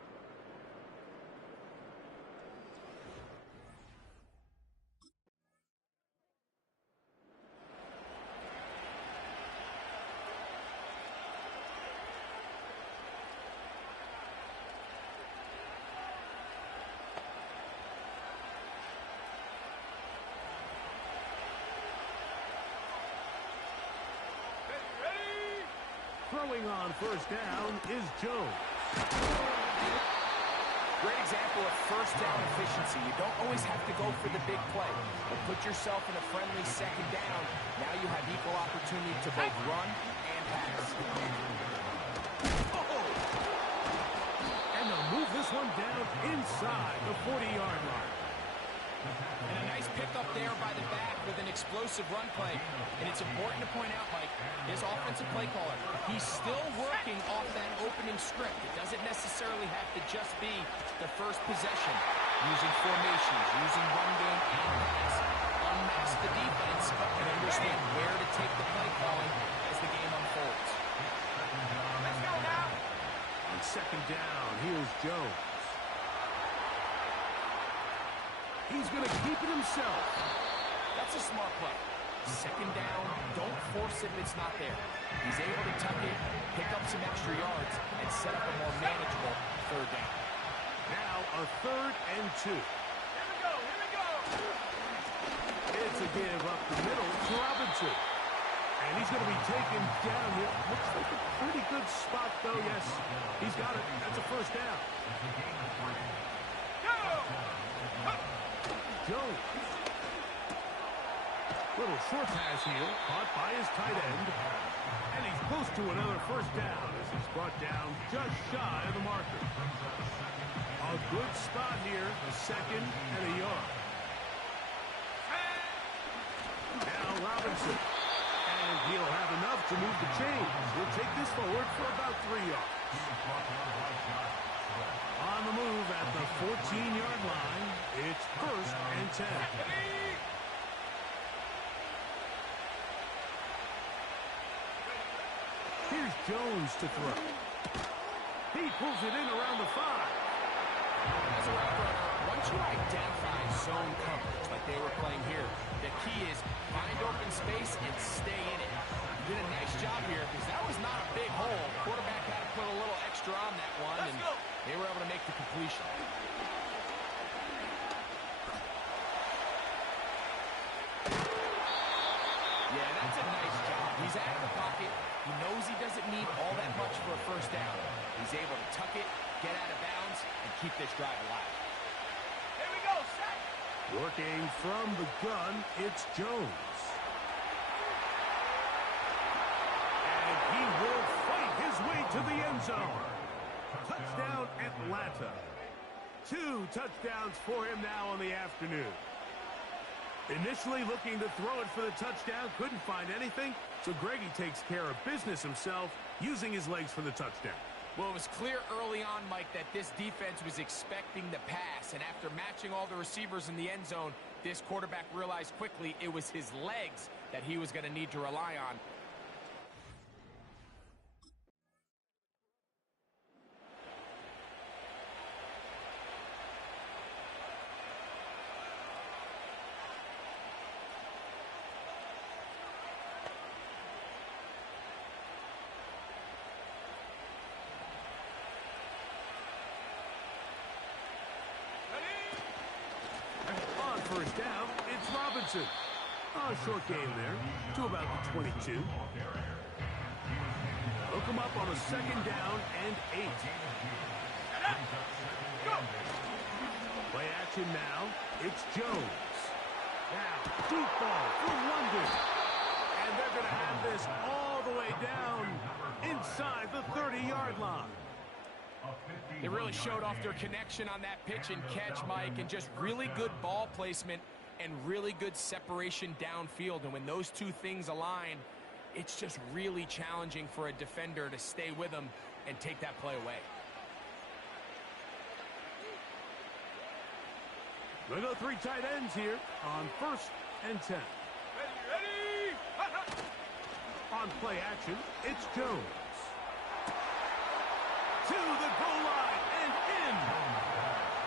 Throwing on first down is Jones. Great example of first down efficiency. You don't always have to go for the big play, but put yourself in a friendly 2nd down. Now you have equal opportunity to both run and pass. And they'll move this one down inside the 40-yard line. And a nice pickup there by the back with an explosive run play. And it's important to point out, Mike, his offensive play caller, he's still working off that opening script. It doesn't necessarily have to just be the first possession. Using formations, using run game and pass. Unmask the defense and understand where to take the play calling as the game unfolds. Let's go now! On 2nd down, here's Jones. He's going to keep it himself. That's a smart play. 2nd down, don't force it if it's not there. He's able to tuck it, pick up some extra yards, and set up a more manageable 3rd down. Now a 3rd and 2. Here we go, here we go! It's a give up the middle to Robinson. And he's going to be taken down here. Looks like a pretty good spot, though. Yes, he's got it. That's a first down. Jones. Little short pass here, caught by his tight end. And he's close to another first down as he's brought down just shy of the marker. A good spot here, a 2nd and a yard. Robinson. And he'll have enough to move the chains. He'll take this forward for about 3 yards. On the move at the 14-yard line, it's 1st and 10. Here's Jones to throw. He pulls it in around the 5. As a route runner, once you identify zone coverage like they were playing here, the key is find open space and stay in it. You did a nice job here because that was not a big hole. The quarterback had to put a little extra on that one, and they were able to make the completion. Yeah, that's a nice job. He's out of the pocket. He knows he doesn't need all that much for a first down. He's able to tuck it, get out of bounds, and keep this drive alive. Here we go, set. Working from the gun, it's Jones. And he will fight his way to the end zone. Touchdown, Atlanta. 2 touchdowns for him now on the afternoon. Initially looking to throw it for the touchdown, couldn't find anything, so Greggy takes care of business himself, using his legs for the touchdown. Well, it was clear early on, Mike, that this defense was expecting the pass, and after matching all the receivers in the end zone, this quarterback realized quickly it was his legs that he was going to need to rely on. First down, it's Robinson. A short game there to about the 22. Hook him up on a 2nd down and 8. Play action now. It's Jones. Now, deep ball for London. And they're going to have this all the way down inside the 30-yard line. They really showed off their connection on that pitch and catch, Mike, and just really good ball placement and really good separation downfield. And when those two things align, it's just really challenging for a defender to stay with them and take that play away. We'll go 3 tight ends here on 1st and 10. Ready! On play action, it's Jones. To the goal line and in.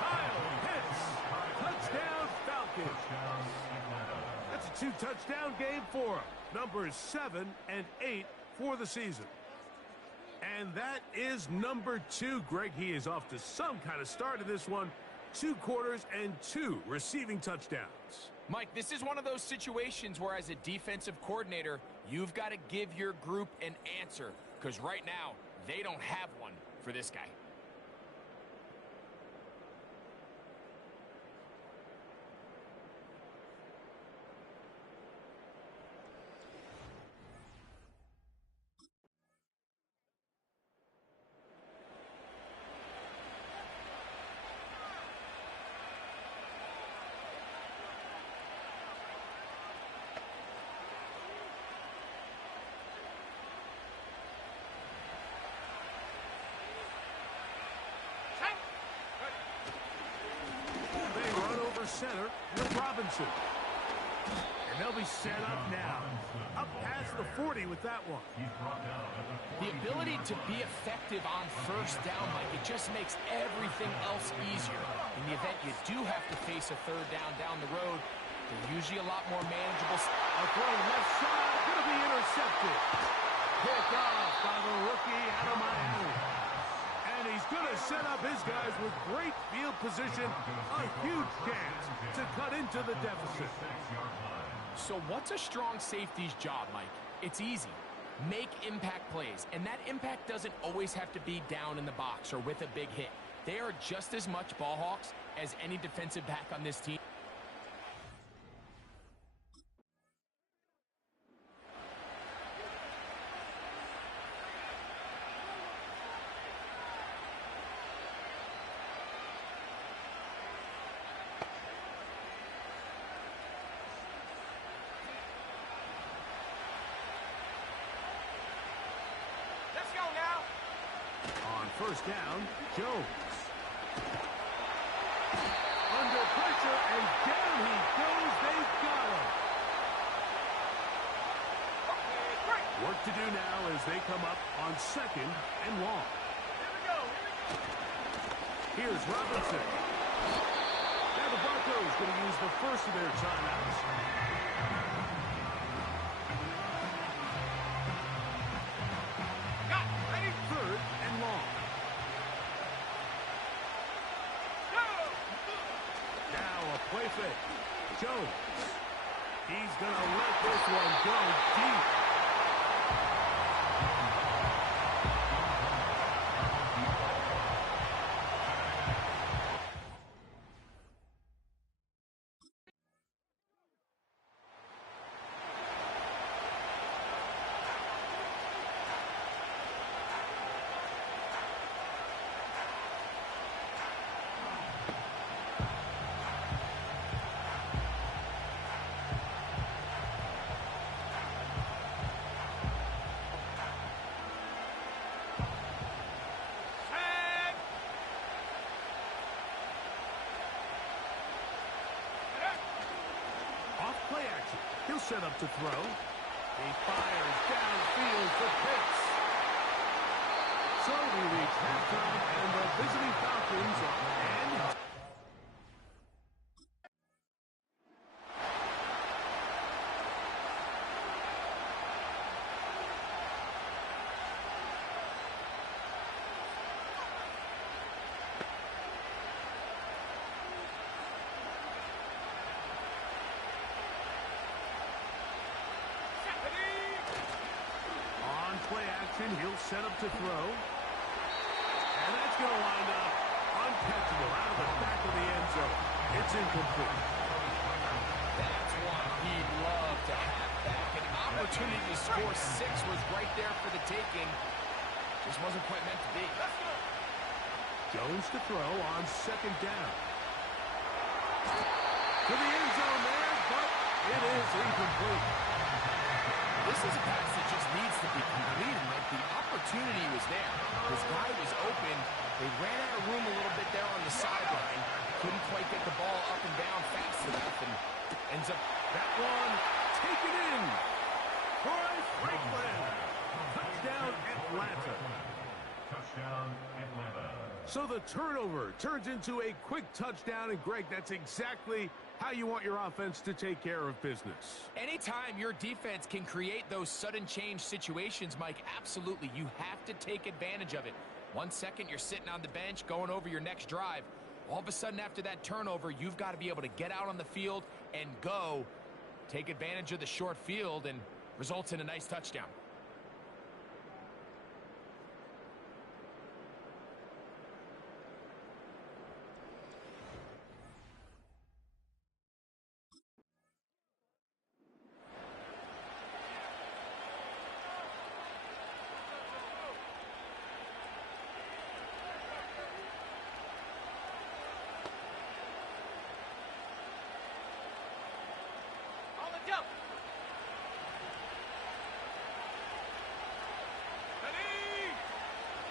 Kyle Pitts. Touchdown Falcons. That's a 2-touchdown game for him. Numbers 7 and 8 for the season. And that is number 2. Greg, he is off to some kind of start in this one. 2 quarters and 2 receiving touchdowns. Mike, this is one of those situations where as a defensive coordinator, you've got to give your group an answer. Because right now, they don't have one for this guy. Center with Robinson. And they'll be set up now. Up past the 40 with that one. The ability to be effective on first down, Mike, it just makes everything else easier. In the event you do have to face a 3rd down the road, they're usually a lot more manageable. A throw left side, going to be intercepted. Picked off by the rookie out of Miami. And he's going to set up his guys with great field position. A huge chance to cut into the deficit. So what's a strong safety's job, Mike? It's easy. Make impact plays. And that impact doesn't always have to be down in the box or with a big hit. They are just as much ball hawks as any defensive back on this team. first down. Jones. Under pressure, and down he goes. They've got him. Work to do now as they come up on 2nd and long. Here's Robinson. Now the Broncos going to use the first of their timeouts. Ready? 3rd and long. Now a play fake. Jones. He's going to let this one go deep. Play action. He'll set up to throw. He fires downfield for Pitts. So we reach halftime, and the visiting Falcons and play action. He'll set up to throw. And that's going to wind up uncatchable out of the back of the end zone. It's incomplete. That's one he'd love to have back. An opportunity to score 6 was right there for the taking. Just wasn't quite meant to be. Jones to throw on 2nd down. To the end zone there, but it is incomplete. This is a pass that just needs to be completed. Like, the opportunity was there. His guy was open. They ran out of room a little bit there on the sideline. Couldn't quite get the ball up and down fast enough, and ends up that one taken in. Troy Franklin. Touchdown, Atlanta. Touchdown, Atlanta. So the turnover turns into a quick touchdown, and Greg, that's exactly how you want your offense to take care of business. Anytime your defense can create those sudden change situations, Mike, absolutely, you have to take advantage of it. 1 second, you're sitting on the bench going over your next drive. All of a sudden, after that turnover, you've got to be able to get out on the field and go. Take advantage of the short field, and results in a nice touchdown.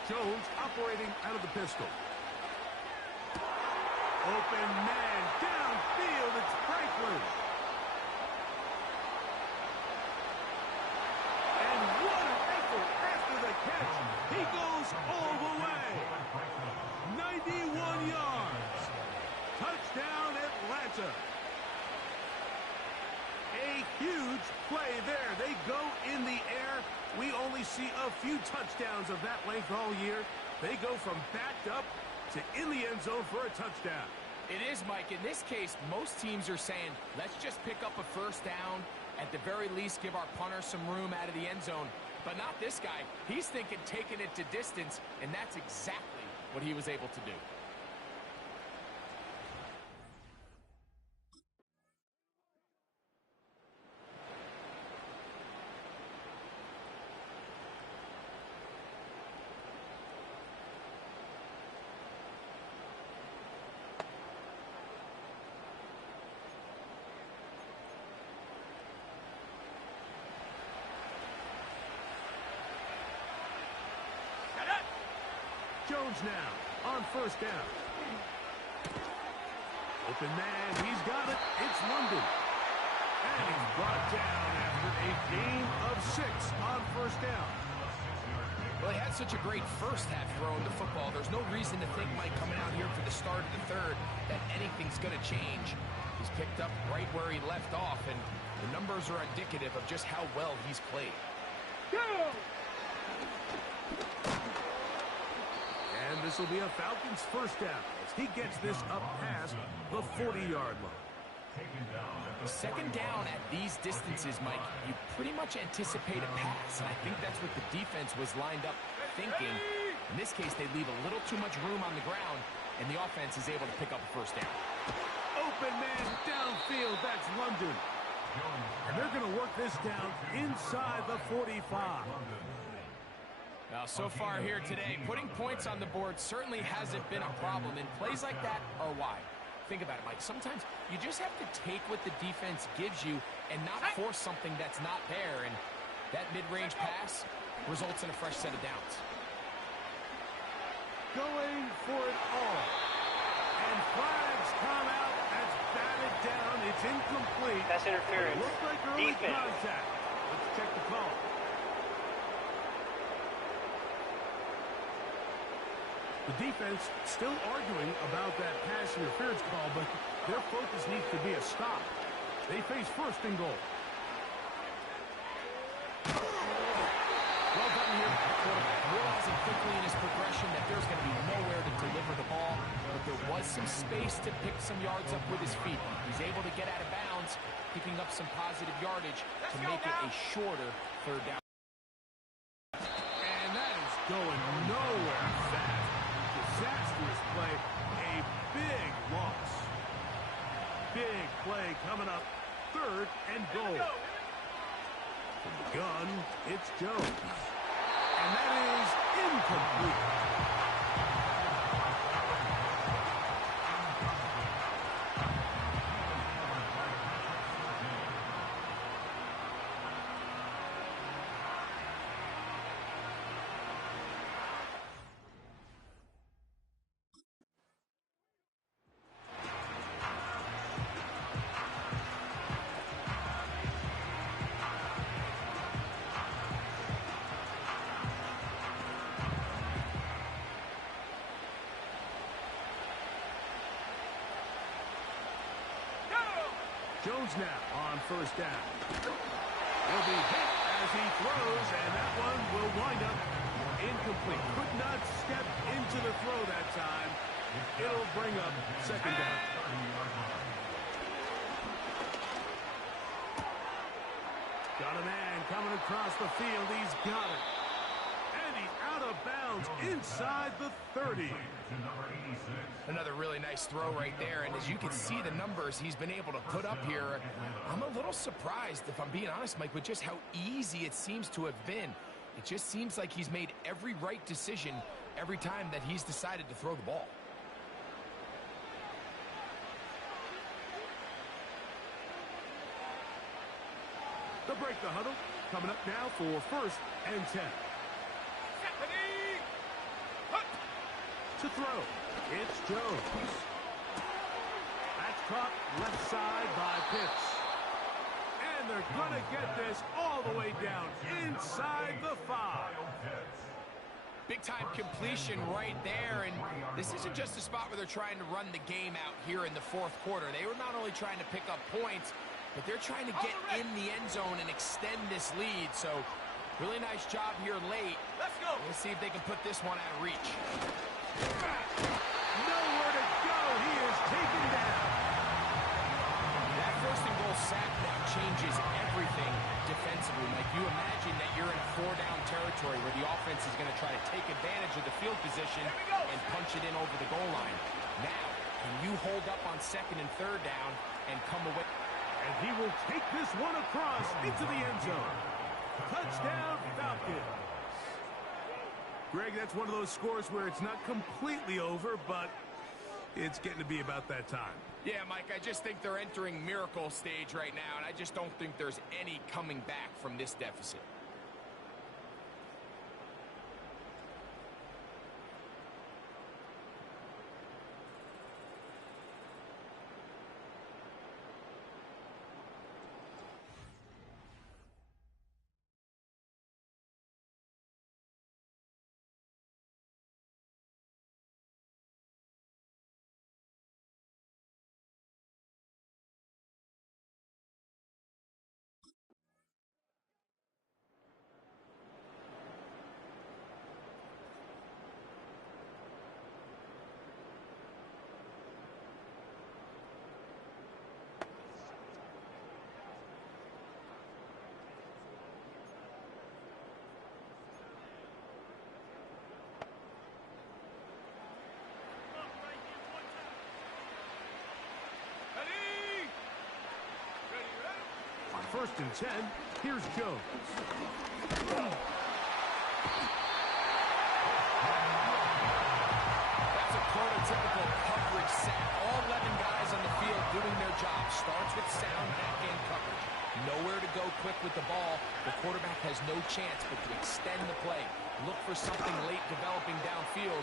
Jones operating out of the pistol. Open man downfield. It's Franklin. And what an effort after the catch. He goes all the way. 91 yards. Touchdown, Atlanta. A huge play there. They go in the air. We only see a few touchdowns of that length all year. They go from backed up to in the end zone for a touchdown. It is, Mike. In this case, most teams are saying, let's just pick up a first down. At the very least, give our punter some room out of the end zone. But not this guy. He's thinking taking it to distance, and that's exactly what he was able to do. Jones now on first down. Open man, he's got it. It's London. And he's brought down after a gain of 6 on first down. Well, he had such a great first half throwing the football. There's no reason to think, Mike, coming out here for the start of the third, that anything's going to change. He's picked up right where he left off, and the numbers are indicative of just how well he's played. And this will be a Falcons first down as he gets this up past the 40-yard line. Second down at these distances, Mike, you pretty much anticipate a pass, and I think that's what the defense was lined up thinking. In this case, they leave a little too much room on the ground, and the offense is able to pick up a first down. Open man downfield, that's London. And they're going to work this down inside the 45. Now, so far here today, putting points on the board certainly hasn't been a problem, and plays like that are why. Think about it, Mike. Sometimes you just have to take what the defense gives you and not force something that's not there, and that mid-range pass results in a fresh set of downs. Going for it all. And flags come out. That's batted down. It's incomplete. That's interference. Looks like early Defense. contact. Let's check the call. The defense still arguing about that pass interference call, but their focus needs to be a stop. They face first and goal. Well done here. Realizing quickly in his progression that there's going to be nowhere to deliver the ball, but there was some space to pick some yards up with his feet. He's able to get out of bounds, picking up some positive yardage to make it a shorter third down. And that is going nowhere fast. Disastrous play. A big loss. Big play coming up. Third and goal. From the gun, it's Jones. And that is incomplete. Jones now on first down. Will be hit as he throws, and that one will wind up incomplete. Could not step into the throw that time. It'll bring up second down. Got a man coming across the field. He's got it. And he's out of bounds inside the 30. Another really nice throw right there, and as you can see the numbers he's been able to put up here, I'm a little surprised, if I'm being honest, Mike, with just how easy it seems to have been. It just seems like he's made every right decision every time that he's decided to throw the ball. They'll break the huddle. Coming up now for first and 10. To throw, it's Jones. That's caught left side by Pitts. And they're going to get this all the way down inside the 5. Big-time completion right there, and this isn't just a spot where they're trying to run the game out here in the fourth quarter. They were not only trying to pick up points, but they're trying to get in the end zone and extend this lead. So, really nice job here late. Let's go. Let's see if they can put this one out of reach. Nowhere to go. He is taken down. That first and goal sack now changes everything defensively. Like, you imagine that you're in 4-down territory where the offense is going to try to take advantage of the field position and punch it in over the goal line. Now, can you hold up on second and third down and come away? And he will take this one across into the end zone. Touchdown, Falcons. Greg, that's one of those scores where it's not completely over, but it's getting to be about that time. Yeah, Mike, I just think they're entering miracle stage right now, and I just don't think there's any coming back from this deficit. first and 10. Here's Jones. That's a prototypical coverage set. All 11 guys on the field doing their job. Starts with sound back-end coverage. Nowhere to go quick with the ball. The quarterback has no chance but to extend the play. Look for something late developing downfield.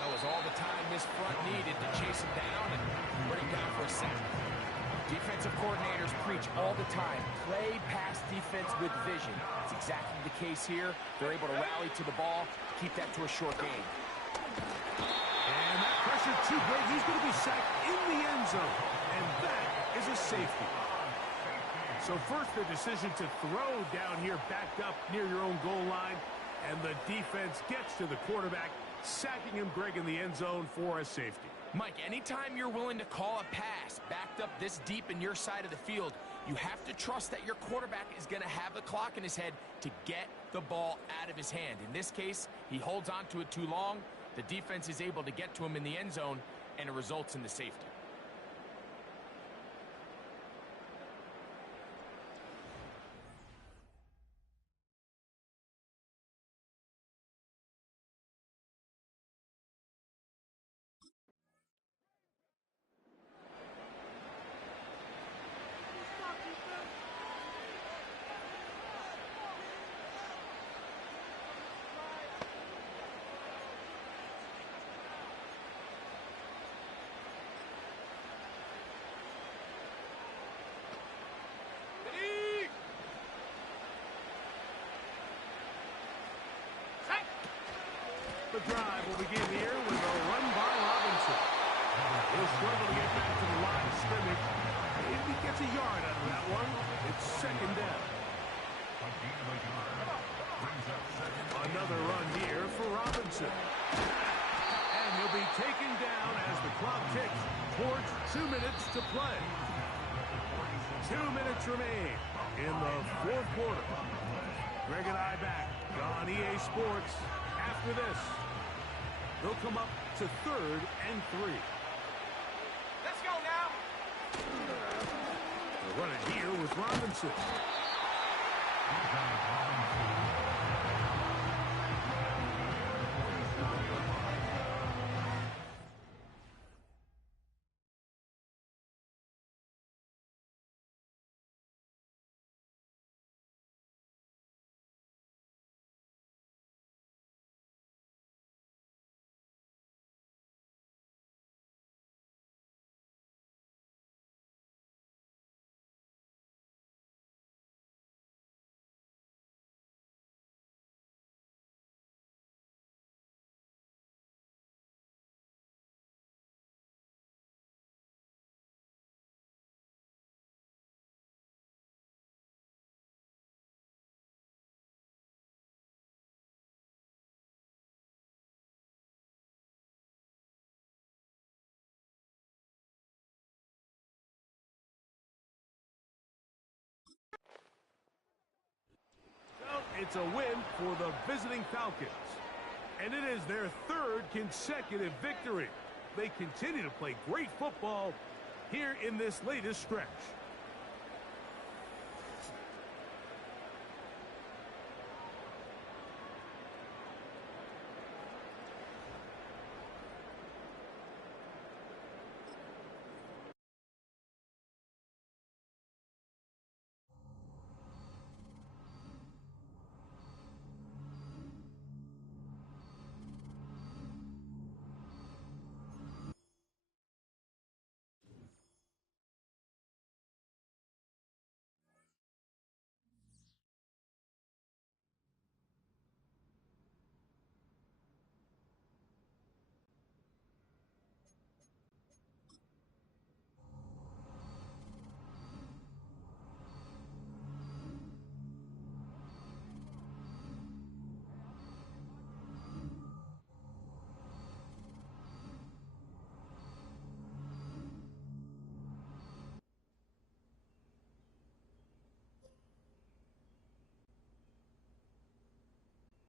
That was all the time this front needed to chase him down and bring him down for a sack. Defensive coordinators preach all the time, play pass defense with vision. It's exactly the case here. They're able to rally to the ball, keep that to a short game. And that pressure too great. He's going to be sacked in the end zone. And that is a safety. So first the decision to throw down here backed up near your own goal line. And the defense gets to the quarterback, sacking him, Greg, in the end zone for a safety. Mike, anytime you're willing to call a pass backed up this deep in your side of the field, you have to trust that your quarterback is going to have the clock in his head to get the ball out of his hand. In this case, he holds on to it too long. The defense is able to get to him in the end zone, and it results in the safety. The drive will begin here with a run by Robinson. He'll struggle to get back to the line of scrimmage. If he gets a yard out of that one, it's second down. Another run here for Robinson. And he'll be taken down as the clock ticks towards 2 minutes to play. 2 minutes remain in the fourth quarter. Greg and I back on EA Sports. After this, they'll come up to 3rd and 3. Let's go now. They'll run it here with Robinson. Well, it's a win for the visiting Falcons. And it is their 3rd consecutive victory. They continue to play great football here in this latest stretch.